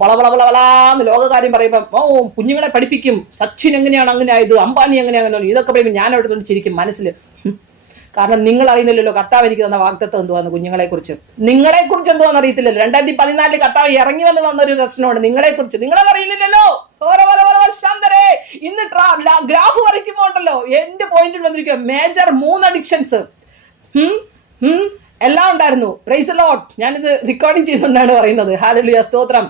വളവളവളവളാന്ന് ലോകകാര്യം പറയുമ്പോൾ കുഞ്ഞുങ്ങളെ പഠിപ്പിക്കും. സച്ചിൻ എങ്ങനെയാണ് അങ്ങനെ ആയത്, അംബാനി എങ്ങനെയാണ്, ഇതൊക്കെ പറയുമ്പോൾ ഞാൻ അവിടെ നിന്ന് ചിരിക്കും മനസ്സിൽ. കാരണം നിങ്ങൾ അറിയുന്നില്ലല്ലോ കർത്താവ് എനിക്ക് തന്ന വാഗ്ദത്തം എന്തുവാന്ന്. കുഞ്ഞുങ്ങളെ കുറിച്ച് എന്തുവാന്ന് അറിയത്തില്ലല്ലോ. 2014 കർത്താവ് ഇറങ്ങി വന്ന് തന്നൊരു ദർശനമാണ് നിങ്ങളെ കുറിച്ച്. നിങ്ങളത് അറിയുന്നില്ലല്ലോ. ഇന്ന് ഗ്രാഫ് വരയ്ക്കുമ്പോണ്ടല്ലോ എന്റെ പോയിന്റിൽ വന്നിരിക്കുക മേജർ 3 അഡിക്ഷൻസ് എല്ലാം ഉണ്ടായിരുന്നു. Praise the Lord. ഞാനിത് റെക്കോർഡിംഗ് ചെയ്തുകൊണ്ടാണ് പറയുന്നത്. ഹല്ലേലൂയ, സ്തോത്രം.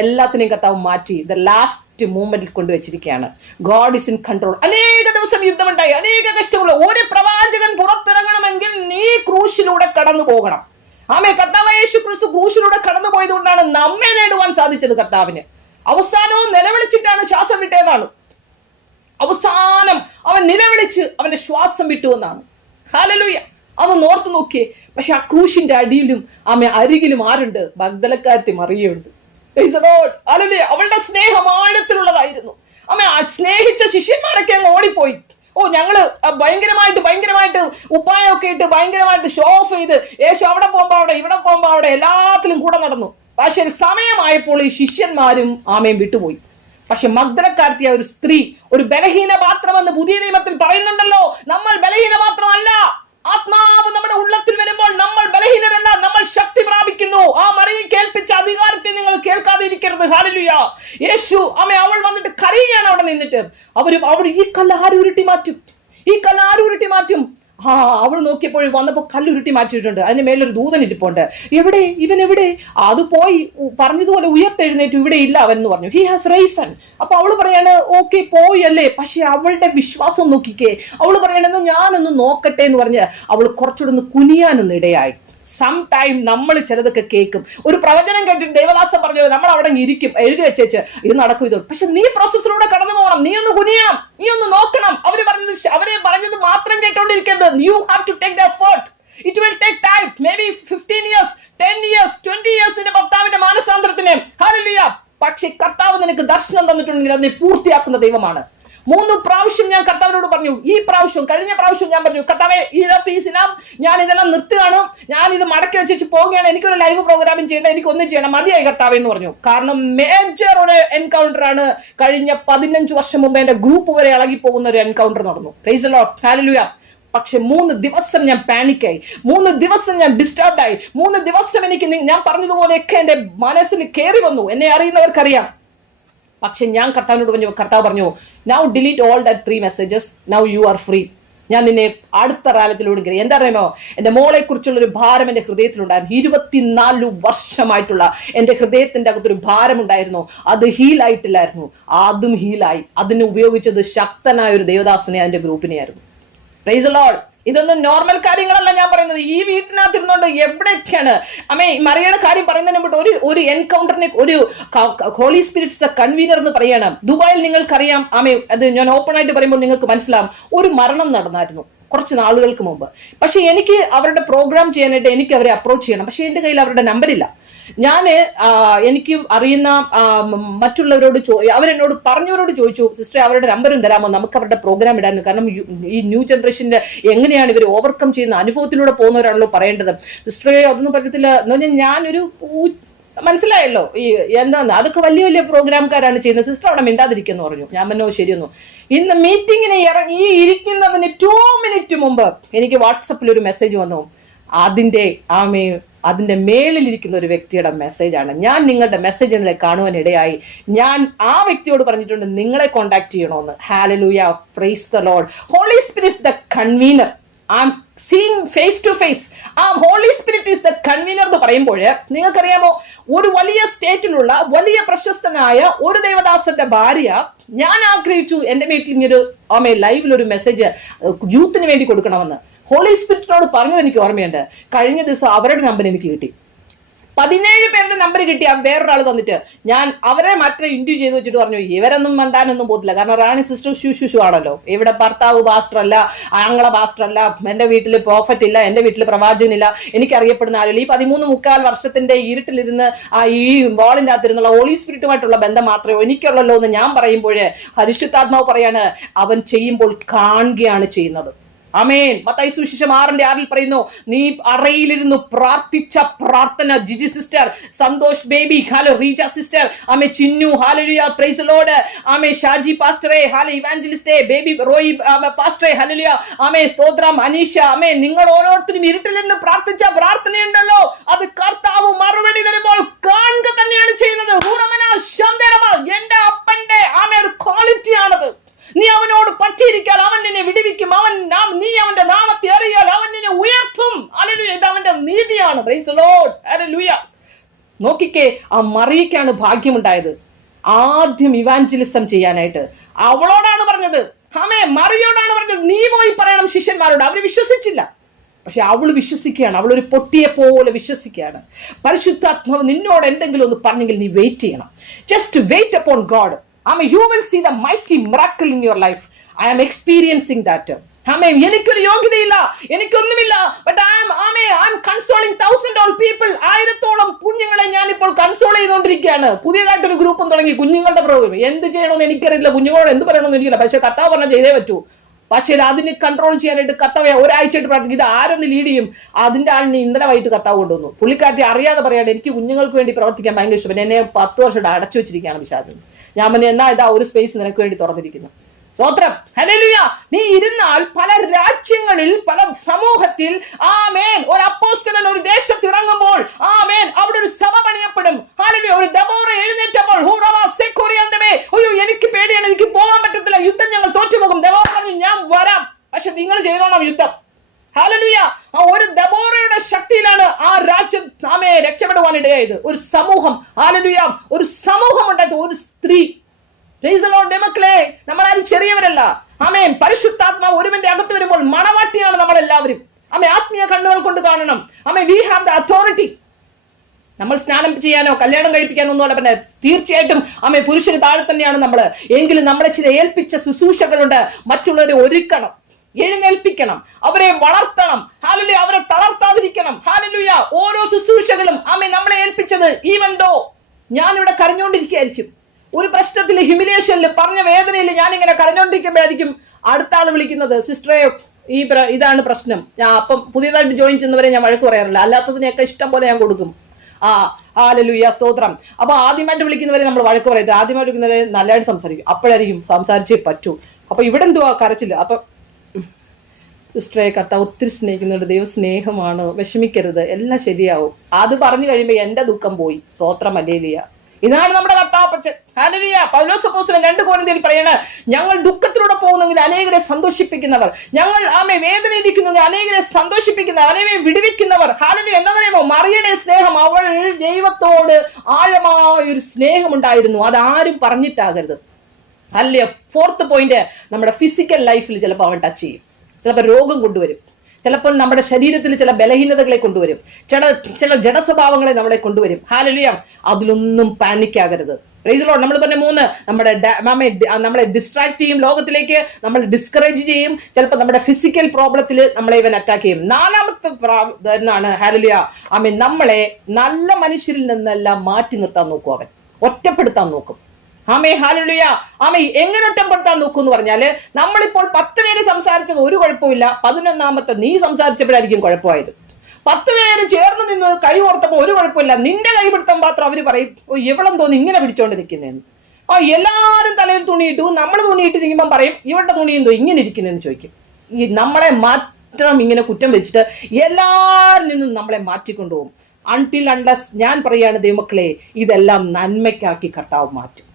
എല്ലാത്തിനെയും കർത്താവ് മാറ്റി ദ ലാസ്റ്റ് മൂമെന്റിൽ കൊണ്ടുവച്ചിരിക്കുകയാണ്. God is in control. അനേക ദിവസം യുദ്ധമുണ്ടായി, അനേക കഷ്ടങ്ങൾ. ഒരു പ്രവാചകൻ പുറത്തിറങ്ങണമെങ്കിൽ നീ ക്രൂശിലൂടെ കടന്നു പോകണം. കർത്താവ് യേശു ക്രിസ്തു ക്രൂശിലൂടെ കടന്നു പോയതുകൊണ്ടാണ് നമ്മെ നേടുവാൻ സാധിച്ചത്. കർത്താവിന് അവസാനവും നിലവിളിച്ചിട്ടാണ് ശ്വാസം വിട്ടേതാണ്. അവസാനം അവൻ നിലവിളിച്ച് അവന്റെ ശ്വാസം വിട്ടു എന്നാണ്. ഹല്ലേലൂയ. അതൊന്ന് ഓർത്തു നോക്കിയേ. പക്ഷെ ആ ക്രൂശിന്റെ അടിയിലും അരികിലും ആരുണ്ട്? മഗ്ദലക്കാരത്തി മറിയുണ്ട്. അവളുടെ സ്നേഹം ആഴത്തിലുള്ളതായിരുന്നു. സ്നേഹിച്ച ശിഷ്യന്മാരൊക്കെ അങ്ങ് ഓടിപ്പോയി. ഞങ്ങള് ഭയങ്കരമായിട്ട് ഉപ്പായൊക്കെ ഇട്ട് ഭയങ്കരമായിട്ട് ഷോ ഓഫ് ചെയ്ത് യേശു അവിടെ പോകുമ്പോ അവിടെ, ഇവിടെ പോകുമ്പോ അവിടെ, എല്ലാത്തിലും കൂടെ നടന്നു. പക്ഷെ സമയമായപ്പോൾ ഈ ശിഷ്യന്മാരും വിട്ടുപോയി. പക്ഷെ മഗ്ദലക്കാരത്തിയ ഒരു സ്ത്രീ, ഒരു ബലഹീന പാത്രമെന്ന് പുതിയ നിയമത്തിൽ പറയുന്നുണ്ടല്ലോ. നമ്മൾ ബലഹീന പാത്രമല്ല. ആത്മാവ് നമ്മുടെ ഉള്ളത്തിൽ വരുമ്പോൾ നമ്മൾ ബലഹീനരല്ല, നമ്മൾ ശക്തി പ്രാപിക്കുന്നു. ആ മറിയെ കേൾപ്പിച്ച അധികാരത്തെ നിങ്ങൾ കേൾക്കാതെ ഇരിക്കരുത്. ഹല്ലേലൂയ. യേശു അവൾ വന്നിട്ട് കരയുകയാണ് അവിടെ നിന്നിട്ട്. അവർ ഈ കല്ല് ആരുരുട്ടി മാറ്റും. അവൾ നോക്കിയപ്പോൾ വന്നപ്പോ കല്ലുരുട്ടി മാറ്റിയിട്ടുണ്ട്. അതിന് മേലൊരു ദൂതൻ ഇരിപ്പുണ്ട്. ഇവൻ എവിടെ? അത് പോയി പറഞ്ഞതുപോലെ ഉയർത്തെഴുന്നേറ്റു, ഇവിടെ ഇല്ല അവൻ എന്ന് പറഞ്ഞു. He has Raisan. അപ്പൊ അവള് പറയാണ് ഓക്കെ പോയി അല്ലേ. പക്ഷെ അവളുടെ വിശ്വാസം നോക്കിക്കേ. അവള് പറയണെന്ന് ഞാനൊന്ന് നോക്കട്ടെ എന്ന് പറഞ്ഞ് അവൾ കുറച്ചുകൂടെ ഒന്ന് കുനിയാനൊന്ന് ഇടയായി. സംടൈം നമ്മൾ ചിലതൊക്കെ കേൾക്കും. ഒരു പ്രവചനം കേട്ടിട്ട് ദേവദാസൻ പറഞ്ഞു നമ്മൾ അവിടെ ഇരിക്കും, എഴുതി വെച്ചേച്ച് ഇത് നടക്കും ഇത്. പക്ഷെ നീ പ്രോസസ്സിലൂടെ കടന്നു പോകണം. നീ ഒന്ന് കുനിയണം, നീ ഒന്ന് നോക്കണം. അവരെ പറഞ്ഞത് മാത്രം കേട്ടോണ്ടിരിക്കരുത്. You have to take the effort. It will take time. Maybe 15 years, 10 years, 20 years നിന്റെ ഭർത്താവിന്റെ മാനസാന്തരത്തിന്. ഹല്ലേലൂയ. പക്ഷെ കർത്താവ് നിനക്ക് ദർശനം തന്നിട്ടുണ്ടെങ്കിൽ അതിനെ പൂർത്തിയാക്കുന്ന ദൈവമാണ്. 3 പ്രാവശ്യം ഞാൻ കർത്താവിനോട് പറഞ്ഞു. കഴിഞ്ഞ പ്രാവശ്യം ഞാൻ പറഞ്ഞു, കർത്താവേ ഞാൻ ഇതെല്ലാം നിർത്തുകയാണ്, ഞാൻ ഇത് മടക്കി വെച്ച് പോവുകയാണ്, എനിക്കൊരു ലൈവ് പ്രോഗ്രാമിംഗ് ചെയ്യണം, എനിക്കൊന്നും ചെയ്യണം, മതിയായി കർത്താവേ എന്ന് പറഞ്ഞു. കാരണം മേജർ ഒരു എൻകൗണ്ടർ ആണ്. കഴിഞ്ഞ 15 വർഷം മുമ്പ് എന്റെ ഗ്രൂപ്പ് വരെ ഇളകിപ്പോകുന്ന ഒരു എൻകൗണ്ടർ നടന്നു. Price the Lord. ഹല്ലേലൂയ. പക്ഷെ 3 ദിവസം ഞാൻ പാനിക്കായി, 3 ദിവസം ഞാൻ ഡിസ്റ്റർബ്ഡായി, 3 ദിവസം എനിക്ക് ഞാൻ പറഞ്ഞതുപോലെയൊക്കെ എന്റെ മനസ്സിൽ കയറി വന്നു. എന്നെ അറിയുന്നവർക്കറിയാം. പക്ഷെ ഞാൻ കർത്താവ് പറഞ്ഞു now delete all that 3 messages, now you are free. ഞാൻ നിന്നെ അടുത്ത റാലത്തിലൂടെ എന്താ അറിയുമോ, എന്റെ മോളെ കുറിച്ചുള്ള ഒരു ഭാരം എന്റെ ഹൃദയത്തിലുണ്ടായിരുന്നു. 24 വർഷമായിട്ടുള്ള എന്റെ ഹൃദയത്തിന്റെ അകത്തൊരു ഭാരമുണ്ടായിരുന്നു. അത് ഹീലായിട്ടില്ലായിരുന്നു. അതും ഹീലായി. അതിന് ഉപയോഗിച്ചത് ശക്തനായ ഒരു ദേവദാസനെ, അതിന്റെ ഗ്രൂപ്പിനെയായിരുന്നു. Praise the Lord. ഇതൊന്നും നോർമൽ കാര്യങ്ങളല്ല ഞാൻ പറയുന്നത്. ഈ വീട്ടിനകത്തിരുന്നോണ്ട് എവിടെയൊക്കെയാണ് മറിയുടെ കാര്യം പറയുന്നതിന് മുമ്പ് ഒരു എൻകൗണ്ടറിനെ ഒരു ഹോളി സ്പിരിറ്റ്സ് കൺവീനർ എന്ന് പറയാണ്. ദുബായിൽ നിങ്ങൾക്കറിയാം. അത് ഞാൻ ഓപ്പൺ ആയിട്ട് പറയുമ്പോൾ നിങ്ങൾക്ക് മനസ്സിലാവും. ഒരു മരണം നടന്നായിരുന്നു കുറച്ച് നാളുകൾക്ക് മുമ്പ്. പക്ഷെ എനിക്ക് അവരുടെ പ്രോഗ്രാം ചെയ്യാനായിട്ട് എനിക്ക് അവരെ അപ്രോച്ച് ചെയ്യണം. പക്ഷെ എന്റെ കയ്യിൽ അവരുടെ നമ്പറില്ല. എനിക്ക് അറിയുന്ന മറ്റുള്ളവരോട് അവരെന്നോട് പറഞ്ഞവരോട് ചോദിച്ചു, സിസ്റ്റർ അവരുടെ നമ്പറും തരാമോ, നമുക്ക് അവരുടെ പ്രോഗ്രാം ഇടാനും. കാരണം ഈ ന്യൂ ജനറേഷന്റെ എങ്ങനെയാണ് ഇവർ ഓവർകം ചെയ്യുന്ന അനുഭവത്തിലൂടെ പോകുന്നവരാണല്ലോ പറയേണ്ടത്. സിസ്റ്ററെ അതൊന്നും പറ്റത്തില്ല എന്ന് പറഞ്ഞാൽ ഞാനൊരു മനസ്സിലായല്ലോ ഈ എന്താന്ന്, അതൊക്കെ വലിയ വലിയ പ്രോഗ്രാംകാരാണ് ചെയ്യുന്നത്. സിസ്റ്റർ അവിടെ മിണ്ടാതിരിക്കുന്നു പറഞ്ഞു. ഞാൻ പറഞ്ഞോ ശരിയൊന്നു. ഇന്ന് മീറ്റിങ്ങിന് ഇറങ്ങി ഇരിക്കുന്നതിന് 2 മിനിറ്റ് മുമ്പ് എനിക്ക് വാട്സപ്പിൽ ഒരു മെസ്സേജ് വന്നു. അതിന്റെ മേളിലിരിക്കുന്ന ഒരു വ്യക്തിയുടെ മെസ്സേജാണ്. ഞാൻ നിങ്ങളുടെ മെസ്സേജ് ഇന്നലെ കാണുവാൻ ഇടയായി. ഞാൻ ആ വ്യക്തിയോട് പറഞ്ഞിട്ടുണ്ട് നിങ്ങളെ കോണ്ടാക്ട് ചെയ്യണമെന്ന്. Hallelujah, praise the Lord. Holy spirit is the convener. I am seeing face to face. ആ holy spirit is the convener എന്ന് പറയുമ്പോൾ നിങ്ങൾക്കറിയാമോ, ഒരു വലിയ സ്റ്റേറ്റിലുള്ള വലിയ പ്രശസ്തനായ ഒരു ദേവദാസന്റെ ഭാര്യ ഞാൻ ആഗ്രഹിച്ചു എന്റെ വീട്ടിൽ ഇങ്ങനൊരു ലൈവിൽ ഒരു മെസ്സേജ് യൂത്തിന് വേണ്ടി കൊടുക്കണമെന്ന്. ഹോളി സ്പിരിറ്റിനോട് പറഞ്ഞത് എനിക്ക് ഓർമ്മയുണ്ട്. കഴിഞ്ഞ ദിവസം അവരുടെ നമ്പർ എനിക്ക് കിട്ടി. 17 പേരുടെ നമ്പർ കിട്ടി. വേറൊരാൾ തന്നിട്ട് ഞാൻ അവരെ മാത്രം ഇന്റർവ്യൂ ചെയ്ത് വെച്ചിട്ട് പറഞ്ഞു ഇവരൊന്നും മണ്ടാനൊന്നും പോകത്തില്ല. കാരണം റാണി സിസ്റ്റർ ശുശുഷു ആണല്ലോ. ഇവിടെ ഭർത്താവ് പാസ്റ്റർ അല്ല, ആംഗ്ല പാസ്റ്റർ അല്ല, എന്റെ വീട്ടിൽ പ്രോഫറ്റ് ഇല്ല, എന്റെ വീട്ടിൽ പ്രവാചകനില്ല, എനിക്കറിയപ്പെടുന്ന ആളുകൾ. ഈ 13-14 വർഷത്തിന്റെ ഇരുട്ടിലിരുന്ന് ഈ ബോളിന്റെ അകത്തിരുന്നുള്ള ഹോളി സ്പിരിറ്റുമായിട്ടുള്ള ബന്ധം മാത്രമേ എനിക്കുള്ളല്ലോ എന്ന് ഞാൻ പറയുമ്പോഴേ പരിശുദ്ധാത്മാവ് പറയാണ് അവൻ ചെയ്യുമ്പോൾ കാണുകയാണ് ചെയ്യുന്നത്. ആമേൻ. മത്തായി സുവിശേഷം 6:6 പറയുന്നു, നീ അറയിലിരുന്ന് പ്രാർത്ഥിച്ച പ്രാർത്ഥന Giji sister, Santhosh Baby, hello Reeja sister, ആമേ Chinnu, hallelujah, praise the Lord, ആമേ ഷാജി പാസ്റ്ററെ, ഹലോ ഇവാഞ്ചലിസ്റ്റേ, ബേബി റോയി പാസ്റ്ററെ, ഹല്ലേലൂയ, ആമേ സ്തോത്രം, അനീഷ, ആമേ നിങ്ങൾ ഓരോരുത്തരും ഇരുട്ടിൽ നിന്ന് പ്രാർത്ഥിച്ച പ്രാർത്ഥനയുണ്ടല്ലോ, അത് കർത്താവ് മറുപടി തരുമ്പോൾ കാണുക തന്നെയാണ് ചെയ്യുന്നത്. എന്റെ അപ്പന്റെ ആമേ ഒരു ക്വാളിറ്റി ആണത്. നീ അവനോട് പറ്റിയിരിക്കാൻ അവൻ നിന്നെ വിടുവിക്കും. നീ അവന്റെ നാമത്തെ അറിയാൽ അവൻ നിന്നെ ഉയർത്തും. ഹല്ലേലൂയ, ഇത് അവന്റെ നീതിയാണ്. Praise the Lord, hallelujah. നോക്കിക്കേ, ആ മറിയയ്ക്കാണ് ഭാഗ്യമുണ്ടായത് ആദ്യം ഇവാഞ്ചലിസം ചെയ്യാനായിട്ട്. അവളോടാണ് പറഞ്ഞത്, ആമേ മറിയോടാണ് പറഞ്ഞത് നീ പോയി പറയണം ശിഷ്യന്മാരോട്. അവര് വിശ്വസിച്ചില്ല. പക്ഷെ അവള് വിശ്വസിക്കുകയാണ്. അവളൊരു പൊട്ടിയെ പോലെ വിശ്വസിക്കുകയാണ്. പരിശുദ്ധാത്മാവ് നിന്നോട് എന്തെങ്കിലും ഒന്ന് പറഞ്ഞെങ്കിൽ നീ വെയിറ്റ് ചെയ്യണം. Just wait upon god. You will see the mighty miracle in your life. I am experiencing that. എനിക്കൊരു യോഗ്യതയില്ല, എനിക്കൊന്നുമില്ല. But I am consoling 1,000 people. 1000 കുഞ്ഞുങ്ങളെ ഞാനിപ്പോൾ കൺസോൾ ചെയ്തുകൊണ്ടിരിക്കുകയാണ്. പുതിയതായിട്ടൊരു ഗ്രൂപ്പും തുടങ്ങി, കുഞ്ഞുങ്ങളുടെ പ്രോഗ്രാം. എന്ത് ചെയ്യണമെന്ന് എനിക്കറിയില്ല, കുഞ്ഞുങ്ങളോട് എന്ത് പറയണമെന്ന് എനിക്കില്ല. പക്ഷെ കർത്താവ് പറഞ്ഞാൽ ചെയ്തേ പറ്റൂ. പക്ഷേ അതിന് കൺട്രോൾ ചെയ്യാനായിട്ട് കർത്താവ് ഒരാഴ്ചയായിട്ട് പ്രാർത്ഥിക്കും. ഇത് ആരൊന്ന് ലീഡ് ചെയ്യും? അതിന്റെ ആളിന് ഇന്നലെ വൈകിട്ട് കർത്താവ് കൊണ്ടുവന്നു. പുള്ളിക്കാരത്തി അറിയാതെ പറയാണ് എനിക്ക് കുഞ്ഞുങ്ങൾക്ക് വേണ്ടി പ്രവർത്തിക്കാൻ ഭയങ്കര ഇഷ്ടം. പിന്നെ എന്നെ 10 വർഷമായിട്ട് അടച്ചു വെച്ചിരിക്കുകയാണ് പിശാചൻ. ഞാൻ പറഞ്ഞു എന്നാ ഇതാ ഒരു സ്പേസ് നിനക്ക് വേണ്ടി തുറന്നിരിക്കുന്നു. സ്തോത്രം, ഹല്ലേലൂയ. നീ ഇരുന്നാൽ പല രാജ്യങ്ങളിൽ, പല സമൂഹത്തിൽ, ആമേൻ, ഒരു അപ്പോസ്തലൻ ഒരു ദേശത്ത് ഇറങ്ങുമ്പോൾ, ആമേൻ, അവിടെ ഒരു സഭ പണിയപ്പെടും. ഹല്ലേലൂയ. ഒരു ദബോറ എഴുന്നേറ്റപ്പോൾ അയ്യോ എനിക്ക് പേടിയാണ്, എനിക്ക് പോകാൻ പറ്റത്തില്ല, യുദ്ധം ഞങ്ങൾ തോറ്റുപോകും. ദബോറ പറഞ്ഞു ഞാൻ വരാം, പക്ഷെ നിങ്ങൾ ചെയ്തോളാം യുദ്ധം. ഹല്ലേലൂയ. ആ ഒരു ദബോറയുടെ ശക്തിയിലാണ് ആ രാജ്യം രക്ഷപ്പെടുവാൻ ഇടയായത്. ഒരു സമൂഹം, ഹല്ലേലൂയ, ഒരു സമൂഹം ഉണ്ടായിട്ട് ഒരു സ്ത്രീ. Price the Lord. മക്കളെ, നമ്മളാരും ചെറിയവരല്ല. ആമേൻ. പരിശുദ്ധാത്മാവ് ഒരുവന്റെ അകത്ത് വരുമ്പോൾ മണവാട്ടിയാണ് നമ്മളെല്ലാവരും. ആത്മീയ കണ്ണുകൾ കൊണ്ട് കാണണം. We have the authority. നമ്മൾ സ്നാനം ചെയ്യാനോ കല്യാണം കഴിപ്പിക്കാനോ ഒന്നും അല്ല. പിന്നെ തീർച്ചയായിട്ടും പുരുഷന് താഴെ തന്നെയാണ് നമ്മള്. എങ്കിലും നമ്മളെ ചില ഏൽപ്പിച്ച ശുശ്രൂഷകളുണ്ട്. മറ്റുള്ളവരെ ഒരുക്കണം, എഴുന്നേൽപ്പിക്കണം, അവരെ വളർത്തണം. ഹല്ലേലൂയ. അവരെ തളർത്താതിരിക്കണം. ഹല്ലേലൂയ. ഓരോ ശുശ്രൂഷകളും നമ്മളെ ഏൽപ്പിച്ചത് ഈവൻ ദോ ഞാനിവിടെ കരഞ്ഞുകൊണ്ടിരിക്കുകയായിരിക്കും, ഒരു പ്രശ്നത്തിൽ, ഹ്യൂമിലിയേഷനിൽ, പറഞ്ഞ വേദനയിൽ ഞാനിങ്ങനെ കരഞ്ഞുകൊണ്ടിരിക്കുമ്പോഴായിരിക്കും അടുത്ത ആൾ വിളിക്കുന്നത്, സിസ്റ്ററെ ഇതാണ് പ്രശ്നം. ഞാൻ അപ്പം പുതിയതായിട്ട് ജോയിൻ ചെയ്യുന്നവരെ ഞാൻ വഴക്ക് പറയാറില്ല. അല്ലാത്തതിനെയൊക്കെ ഇഷ്ടം പോലെ ഞാൻ കൊടുക്കും. ഹല്ലേലൂയ, സ്തോത്രം. അപ്പൊ ആദ്യമായിട്ട് വിളിക്കുന്നവരെ നമ്മൾ വഴക്ക് പറയരുത്. ആദ്യമായിട്ട് വിളിക്കുന്നവരെ നല്ലതായിട്ട് സംസാരിക്കും. അപ്പോഴായിരിക്കും സംസാരിച്ചേ പറ്റൂ. അപ്പൊ ഇവിടെ എന്തുവാ കരച്ചില്ല. അപ്പൊ സിസ്റ്ററെ കർത്താവ് ഒത്തിരി സ്നേഹിക്കുന്നുണ്ട്, ദൈവ സ്നേഹമാണ്, വിഷമിക്കരുത്, എല്ലാം ശരിയാവും. അത് പറഞ്ഞു കഴിയുമ്പോ എന്റെ ദുഃഖം പോയി. സ്തോത്രം, ഹല്ലേലൂയ. ഇതാണ് നമ്മുടെ കർത്താവ്. ഹല്ലേലൂയ. പൗലോസ് അപ്പോസ്തലൻ 2 കൊരിന്ത്യരിൽ പറയാണ്, ഞങ്ങൾ ദുഃഖത്തിലൂടെ പോകുന്നെങ്കിൽ അനേകരെ സന്തോഷിപ്പിക്കുന്നവർ, ഞങ്ങൾ വേദനയിരിക്കുന്നെങ്കിൽ അനേകരെ സന്തോഷിപ്പിക്കുന്നവർ, അനേകരെ വിടുവിക്കുന്നവർ. ഹല്ലേലൂയ. എന്താ പറയുമോ, മറിയയുടെ സ്നേഹം, അവൾ ദൈവത്തോട് ആഴമായ ഒരു സ്നേഹമുണ്ടായിരുന്നു. അതാരും പറഞ്ഞിട്ടാകരുത്. അല്ലേ. 4th പോയിന്റ്, നമ്മുടെ ഫിസിക്കൽ ലൈഫിൽ ചിലപ്പോൾ അവൻ ടച്ച് ചെയ്യും. ചിലപ്പോൾ രോഗം കൊണ്ടുവരും, ചിലപ്പോൾ നമ്മുടെ ശരീരത്തിൽ ചില ബലഹീനതകളെ കൊണ്ടുവരും, ചില ജഡസ്വഭാവങ്ങളെ നമ്മളെ കൊണ്ടുവരും. ഹല്ലേലൂയ. അതിലൊന്നും പാനിക്കാകരുത്. Price the Lord. നമ്മൾ പറഞ്ഞ 3, നമ്മളെ ഡിസ്ട്രാക്ട് ചെയ്യും, ലോകത്തിലേക്ക് നമ്മൾ ഡിസ്കറേജ് ചെയ്യും, ചിലപ്പോൾ നമ്മുടെ ഫിസിക്കൽ പ്രോബ്ലത്തിൽ നമ്മളെ ഇവൻ അറ്റാക്ക് ചെയ്യും. 4ാമത്തെ എന്നാണ് ഹല്ലേലൂയ, നമ്മളെ നല്ല മനുഷ്യരിൽ നിന്നെല്ലാം മാറ്റി നിർത്താൻ നോക്കും. അവൻ ഒറ്റപ്പെടുത്താൻ നോക്കും. ഹല്ലേലൂയ. എങ്ങനെ ഒറ്റപ്പെടുത്താൻ നോക്കും എന്ന് പറഞ്ഞാല്, നമ്മളിപ്പോൾ 10 പേര് സംസാരിച്ചത് ഒരു കുഴപ്പമില്ല, 11ാമത്തെ നീ സംസാരിച്ചപ്പോഴായിരിക്കും കുഴപ്പമായത്. 10 പേര് ചേർന്ന് നിന്ന് കൈ ഓർത്തപ്പോൾ ഒരു കുഴപ്പമില്ല, നിന്റെ കൈ പിടുത്തം മാത്രം അവർ പറയും ഓ എവളം തോന്നി ഇങ്ങനെ പിടിച്ചോണ്ട് നിൽക്കുന്നതെന്ന്. എല്ലാവരും തലയിൽ തുണിയിട്ടു, നമ്മൾ തുണിയിട്ടിരിക്കുമ്പം പറയും ഇവരുടെ തുണി എന്തോ ഇങ്ങനെ ഇരിക്കുന്നതെന്ന് ചോദിക്കും. ഈ നമ്മളെ മാത്രം ഇങ്ങനെ കുറ്റം വെച്ചിട്ട് എല്ലാവരിൽ നിന്നും നമ്മളെ മാറ്റിക്കൊണ്ടുപോകും. അൺടിൽ അൺലെസ് ഞാൻ പറയാണ് ദൈവമക്കളെ, ഇതെല്ലാം നന്മയ്ക്കാക്കി കർത്താവ് മാറ്റും.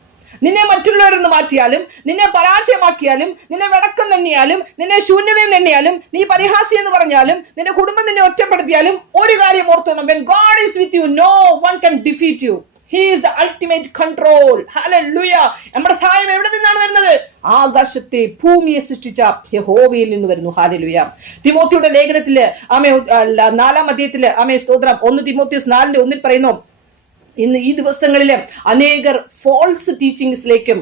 നിന്നെ മറ്റുള്ളവരെന്ന് മാറ്റിയാലും, നിന്നെ പരാജയമാക്കിയാലും, നിന്നെ വെടക്കം തന്നെയാലും, നിന്നെ ശൂന്യതയിൽ തന്നെയാലും, നീ പരിഹാസി എന്ന് പറഞ്ഞാലും, നിന്റെ കുടുംബം നിന്നെ ഒറ്റപ്പെടുത്തിയാലും ഒരു കാര്യം ഓർത്തോണം, when God is with you, no one can defeat you. He is the ultimate control. Hallelujah. നമ്മുടെ സഹായം എവിടെ നിന്നാണ് വരുന്നത്? ആകാശത്തെ ഭൂമിയെ സൃഷ്ടിച്ച യഹോവയിൽ നിന്ന് വരുന്നു. ഹല്ലേലൂയ. തിമോത്തിയുടെ ലേഖനത്തില് 4-ാം അധ്യായത്തില് സ്തോത്രം 1 തിമോത്തിയോസ് 4:1 പറയുന്നു, ഇന്ന് ഈ ദിവസങ്ങളിൽ അനേകർ ഫോൾസ് ടീച്ചിങ്സിലേക്കും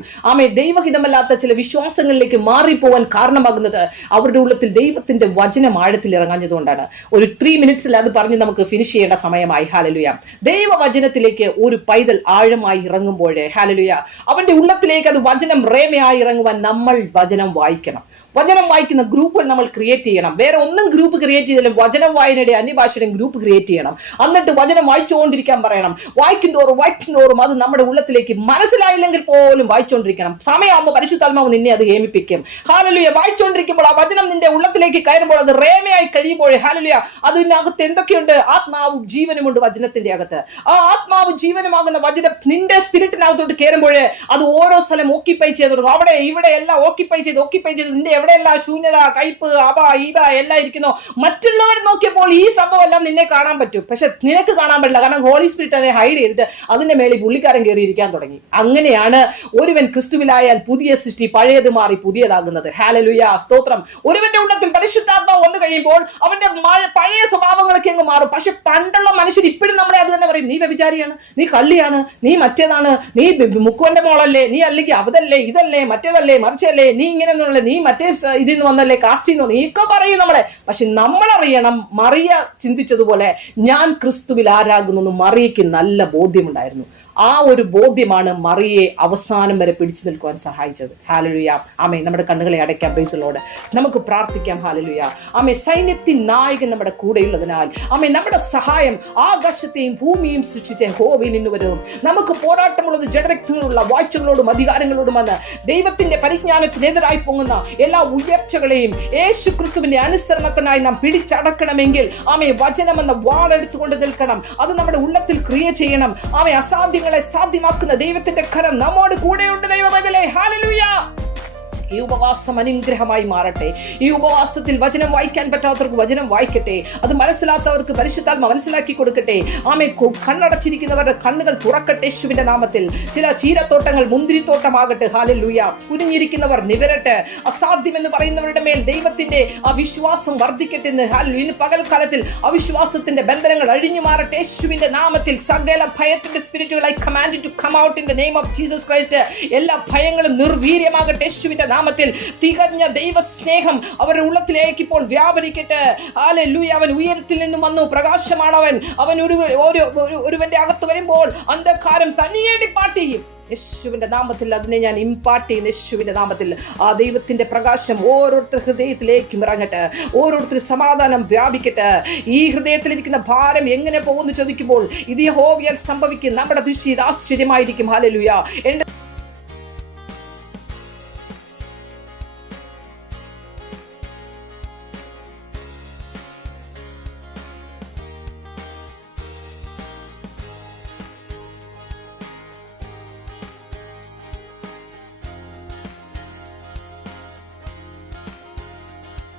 ദൈവഹിതമല്ലാത്ത ചില വിശ്വാസങ്ങളിലേക്ക് മാറിപ്പോവാൻ കാരണമാകുന്നത് അവരുടെ ഉള്ളത്തിൽ ദൈവത്തിന്റെ വചനം ആഴത്തിൽ ഇറങ്ങാഞ്ഞതുകൊണ്ടാണ്. ഒരു 3 മിനിറ്റ്സിൽ അത് പറഞ്ഞ് നമുക്ക് ഫിനിഷ് ചെയ്യേണ്ട സമയമായി. ഹല്ലേലൂയ. ദൈവവചനത്തിലേക്ക് ഒരു പൈതൽ ആഴമായി ഇറങ്ങുമ്പോഴേ ഹല്ലേലൂയ അവന്റെ ഉള്ളത്തിലേക്ക് അത് വചനം റേമയായി ഇറങ്ങുവാൻ നമ്മൾ വചനം വായിക്കണം. വചനം വായിക്കുന്ന ഗ്രൂപ്പുകൾ നമ്മൾ ക്രിയേറ്റ് ചെയ്യണം. വേറെ ഒന്നും ഗ്രൂപ്പ് ക്രിയേറ്റ് ചെയ്താലും വചനം വായനയുടെ അന്യഭാഷയുടെ ഗ്രൂപ്പ് ക്രിയേറ്റ് ചെയ്യണം. എന്നിട്ട് വചനം വായിച്ചുകൊണ്ടിരിക്കാൻ പറയണം. വായിക്കുന്തോറും അത് നമ്മുടെ ഉള്ളത്തിലേക്ക് മനസ്സിലായില്ലെങ്കിൽ പോലും വായിച്ചുകൊണ്ടിരിക്കണം. സമയമാകുമ്പോൾ പരിശുദ്ധാത്മാവ് നിന്നെ അത് ഹേമിപ്പിക്കും. ഹല്ലേലൂയ. വായിച്ചുകൊണ്ടിരിക്കുമ്പോൾ ആ വചനം നിന്റെ ഉള്ളത്തിലേക്ക് കയറുമ്പോൾ അത് റേമയായി കഴിയുമ്പോൾ ഹല്ലേലൂയ അതിനകത്ത് എന്തൊക്കെയുണ്ട്? ആത്മാവും ജീവനുമുണ്ട് വചനത്തിന്റെ അകത്ത്. ആ ആത്മാവും ജീവനുമാകുന്ന വചനം നിന്റെ സ്പിരിറ്റിനകത്തോട്ട് കയറുമ്പോൾ അത് ഓരോ സ്ഥലം ഓക്കിപ്പൈ ചെയ്ത് തുടങ്ങും. അവിടെ ഇവിടെ എല്ലാം ഓക്കിപ്പൈ ചെയ്ത് നിന്റെ എവിടെയെല്ലാം ശൂന്യത, കയ്പ്, എല്ലാം ഇരിക്കുന്നു. മറ്റുള്ളവർ നോക്കിയപ്പോൾ ഈ സംഭവം എല്ലാം നിന്നെ കാണാൻ പറ്റും, പക്ഷെ നിനക്ക് കാണാൻ പറ്റില്ല. കാരണം ഹോളി സ്പിരിറ്റ് അതിനെ ഹൈഡ് ചെയ്തിട്ട് അതിന്റെ മേളിൽ പുള്ളിക്കാരൻ കയറിയിരിക്കാൻ തുടങ്ങി. അങ്ങനെയാണ് ഒരുവൻ ക്രിസ്തുവിലായാൽ പുതിയ സൃഷ്ടി, പഴയത് മാറി പുതിയതാകുന്നത്. ഹല്ലേലൂയ. സ്തോത്രം. ഒരുവന്റെ ഉള്ളത്തിൽ പരിശുദ്ധാത്മാവ് വന്നു കഴിയുമ്പോൾ അവന്റെ പഴയ സ്വഭാവങ്ങളൊക്കെ അങ്ങ് മാറും. പക്ഷെ പണ്ടുള്ള മനുഷ്യർ ഇപ്പോഴും നമ്മളെ അത് തന്നെ പറയും, നീ വ്യഭിചാരിയാണ്, നീ കള്ളിയാണ്, നീ മറ്റേതാണ്, നീ മുക്കുവന്റെ മോളല്ലേ, നീ അല്ലെങ്കിൽ അവതല്ലേ, ഇതല്ലേ, മറ്റേതല്ലേ, മറിച്ചല്ലേ, നീ ഇങ്ങനെ, നീ മറ്റേ ഇതിൽ നിന്ന് വന്നല്ലേ, കാസ്റ്റിംഗ് നീക്കെ പറയും നമ്മളെ. പക്ഷെ നമ്മളറിയണം, മറിയ ചിന്തിച്ചതുപോലെ ഞാൻ ക്രിസ്തുവിൽ ആരാകുന്നു മറിയയ്ക്ക് നല്ല ബോധ്യമുണ്ടായിരുന്നു. ആ ഒരു ബോധ്യമാണ് മറിയെ അവസാനം വരെ പിടിച്ചു നിൽക്കുവാൻ സഹായിച്ചത്. ഹല്ലേലൂയ. ആമേൻ. നമ്മുടെ കണ്ണുകളെ അടയ്ക്കാം. Price the Lord. നമുക്ക് പ്രാർത്ഥിക്കാം. ഹല്ലേലൂയ. ആമേൻ. സൈന്യത്തിൻ നായകൻ നമ്മുടെ കൂടെയുള്ളതിനാൽ ആമേൻ നമ്മുടെ സഹായം ആകാശത്തെയും ഭൂമിയും സൃഷ്ടിച്ച യഹോവയിൽ നിന്ന് വരും. നമുക്ക് പോരാട്ടമുള്ളത് ജഡരക്തങ്ങളുള്ള വാഴ്ചകളോടും അധികാരങ്ങളോടുമാണ്. ദൈവത്തിന്റെ പരിജ്ഞാനത്തിനെതിരായി പൊങ്ങുന്ന എല്ലാ ഉയർച്ചകളെയും യേശു ക്രിസ്തുവിന്റെ അനുസരണത്തിനായി നാം പിടിച്ചടക്കണമെങ്കിൽ ആമേൻ വചനമെന്ന വാളെടുത്തുകൊണ്ട് നിൽക്കണം. അത് നമ്മുടെ ഉള്ളത്തിൽ ക്രിയ ചെയ്യണം. ആമേൻ. അസാധ്യങ്ങളെ സാധ്യമാക്കുന്ന ദൈവത്തിന്റെ കരം നമ്മോട് കൂടെയുണ്ട്. ദൈവമേ, ഹല്ലേലൂയ. ഈ ഉപവാസം അനുഗ്രഹമായി മാറട്ടെ. ഈ ഉപവാസത്തിൽ വചനം വായിക്കാൻ പറ്റാത്തവർക്ക് വചനം വായിക്കട്ടെ. അത് മനസ്സിലാത്തവർക്ക് പരിശുദ്ധാത്മ മനസ്സിലാക്കി കൊടുക്കട്ടെ. ആമേ. കണ്ണടച്ചിരിക്കുന്നവരുടെ കണ്ണുകൾ തുറക്കട്ടെ യേശുവിന്റെ നാമത്തിൽ. ചില ചീരത്തോട്ടങ്ങൾ മുന്തിരിത്തോട്ടമാകട്ടെ. ഹല്ലേലൂയ. കുനിഞ്ഞിരിക്കുന്നവർ നിവരട്ടെ. അസാധ്യമെന്ന് പറയുന്നവരുടെ മേൽ ദൈവത്തിന്റെ ആ വിശ്വാസം വർദ്ധിക്കട്ടെ എന്ന്. ഇന്ന് പകൽക്കാലത്തിൽ അവിശ്വാസത്തിന്റെ ബന്ധനങ്ങൾ അഴിഞ്ഞു മാറട്ടെ യേശുവിന്റെ നാമത്തിൽ. സകല ഭയത്തിന്റെ സ്പിരിറ്റുകൾ I command to come out in the name of Jesus Christ. എല്ലാ ഭയങ്ങളും നിർവീര്യമാകട്ടെ യേശുവിന്റെ നാമത്തിൽ. തികഞ്ഞ ദൈവ സ്നേഹം അവരുടെ ഉള്ളത്തിലേക്ക് ഇപ്പോൾ വ്യാപരിക്കട്ടെ. ഹല്ലേലൂയ. അവൻ ഉയരത്തിൽ നിന്നും വന്നു, പ്രകാശമാണവൻ. അവൻ ഒരുവന്റെ അകത്ത് വരുമ്പോൾ അന്ധകാരം തനിയെ ഡിപ്പാർട്ട് ചെയ്യും. യേശുവിന്റെ നാമത്തിൽ അതിനെ ഞാൻ ഇമ്പാർട്ട് ചെയ്യുന്ന യേശുവിന്റെ നാമത്തിൽ. ആ ദൈവത്തിന്റെ പ്രകാശം ഓരോരുത്തർ ഹൃദയത്തിലേക്കും ഇറങ്ങട്ടെ. ഓരോരുത്തർ സമാധാനം വ്യാപിക്കട്ടെ. ഈ ഹൃദയത്തിലിരിക്കുന്ന ഭാരം എങ്ങനെ പോകുന്നു ചോദിക്കുമ്പോൾ ഇത് യഹോവയാൽ സംഭവിക്കും. നമ്മുടെ ദൃഷ്ടി ഇത് ആശ്ചര്യമായിരിക്കും. ഹല്ലേലൂയ. എന്റെ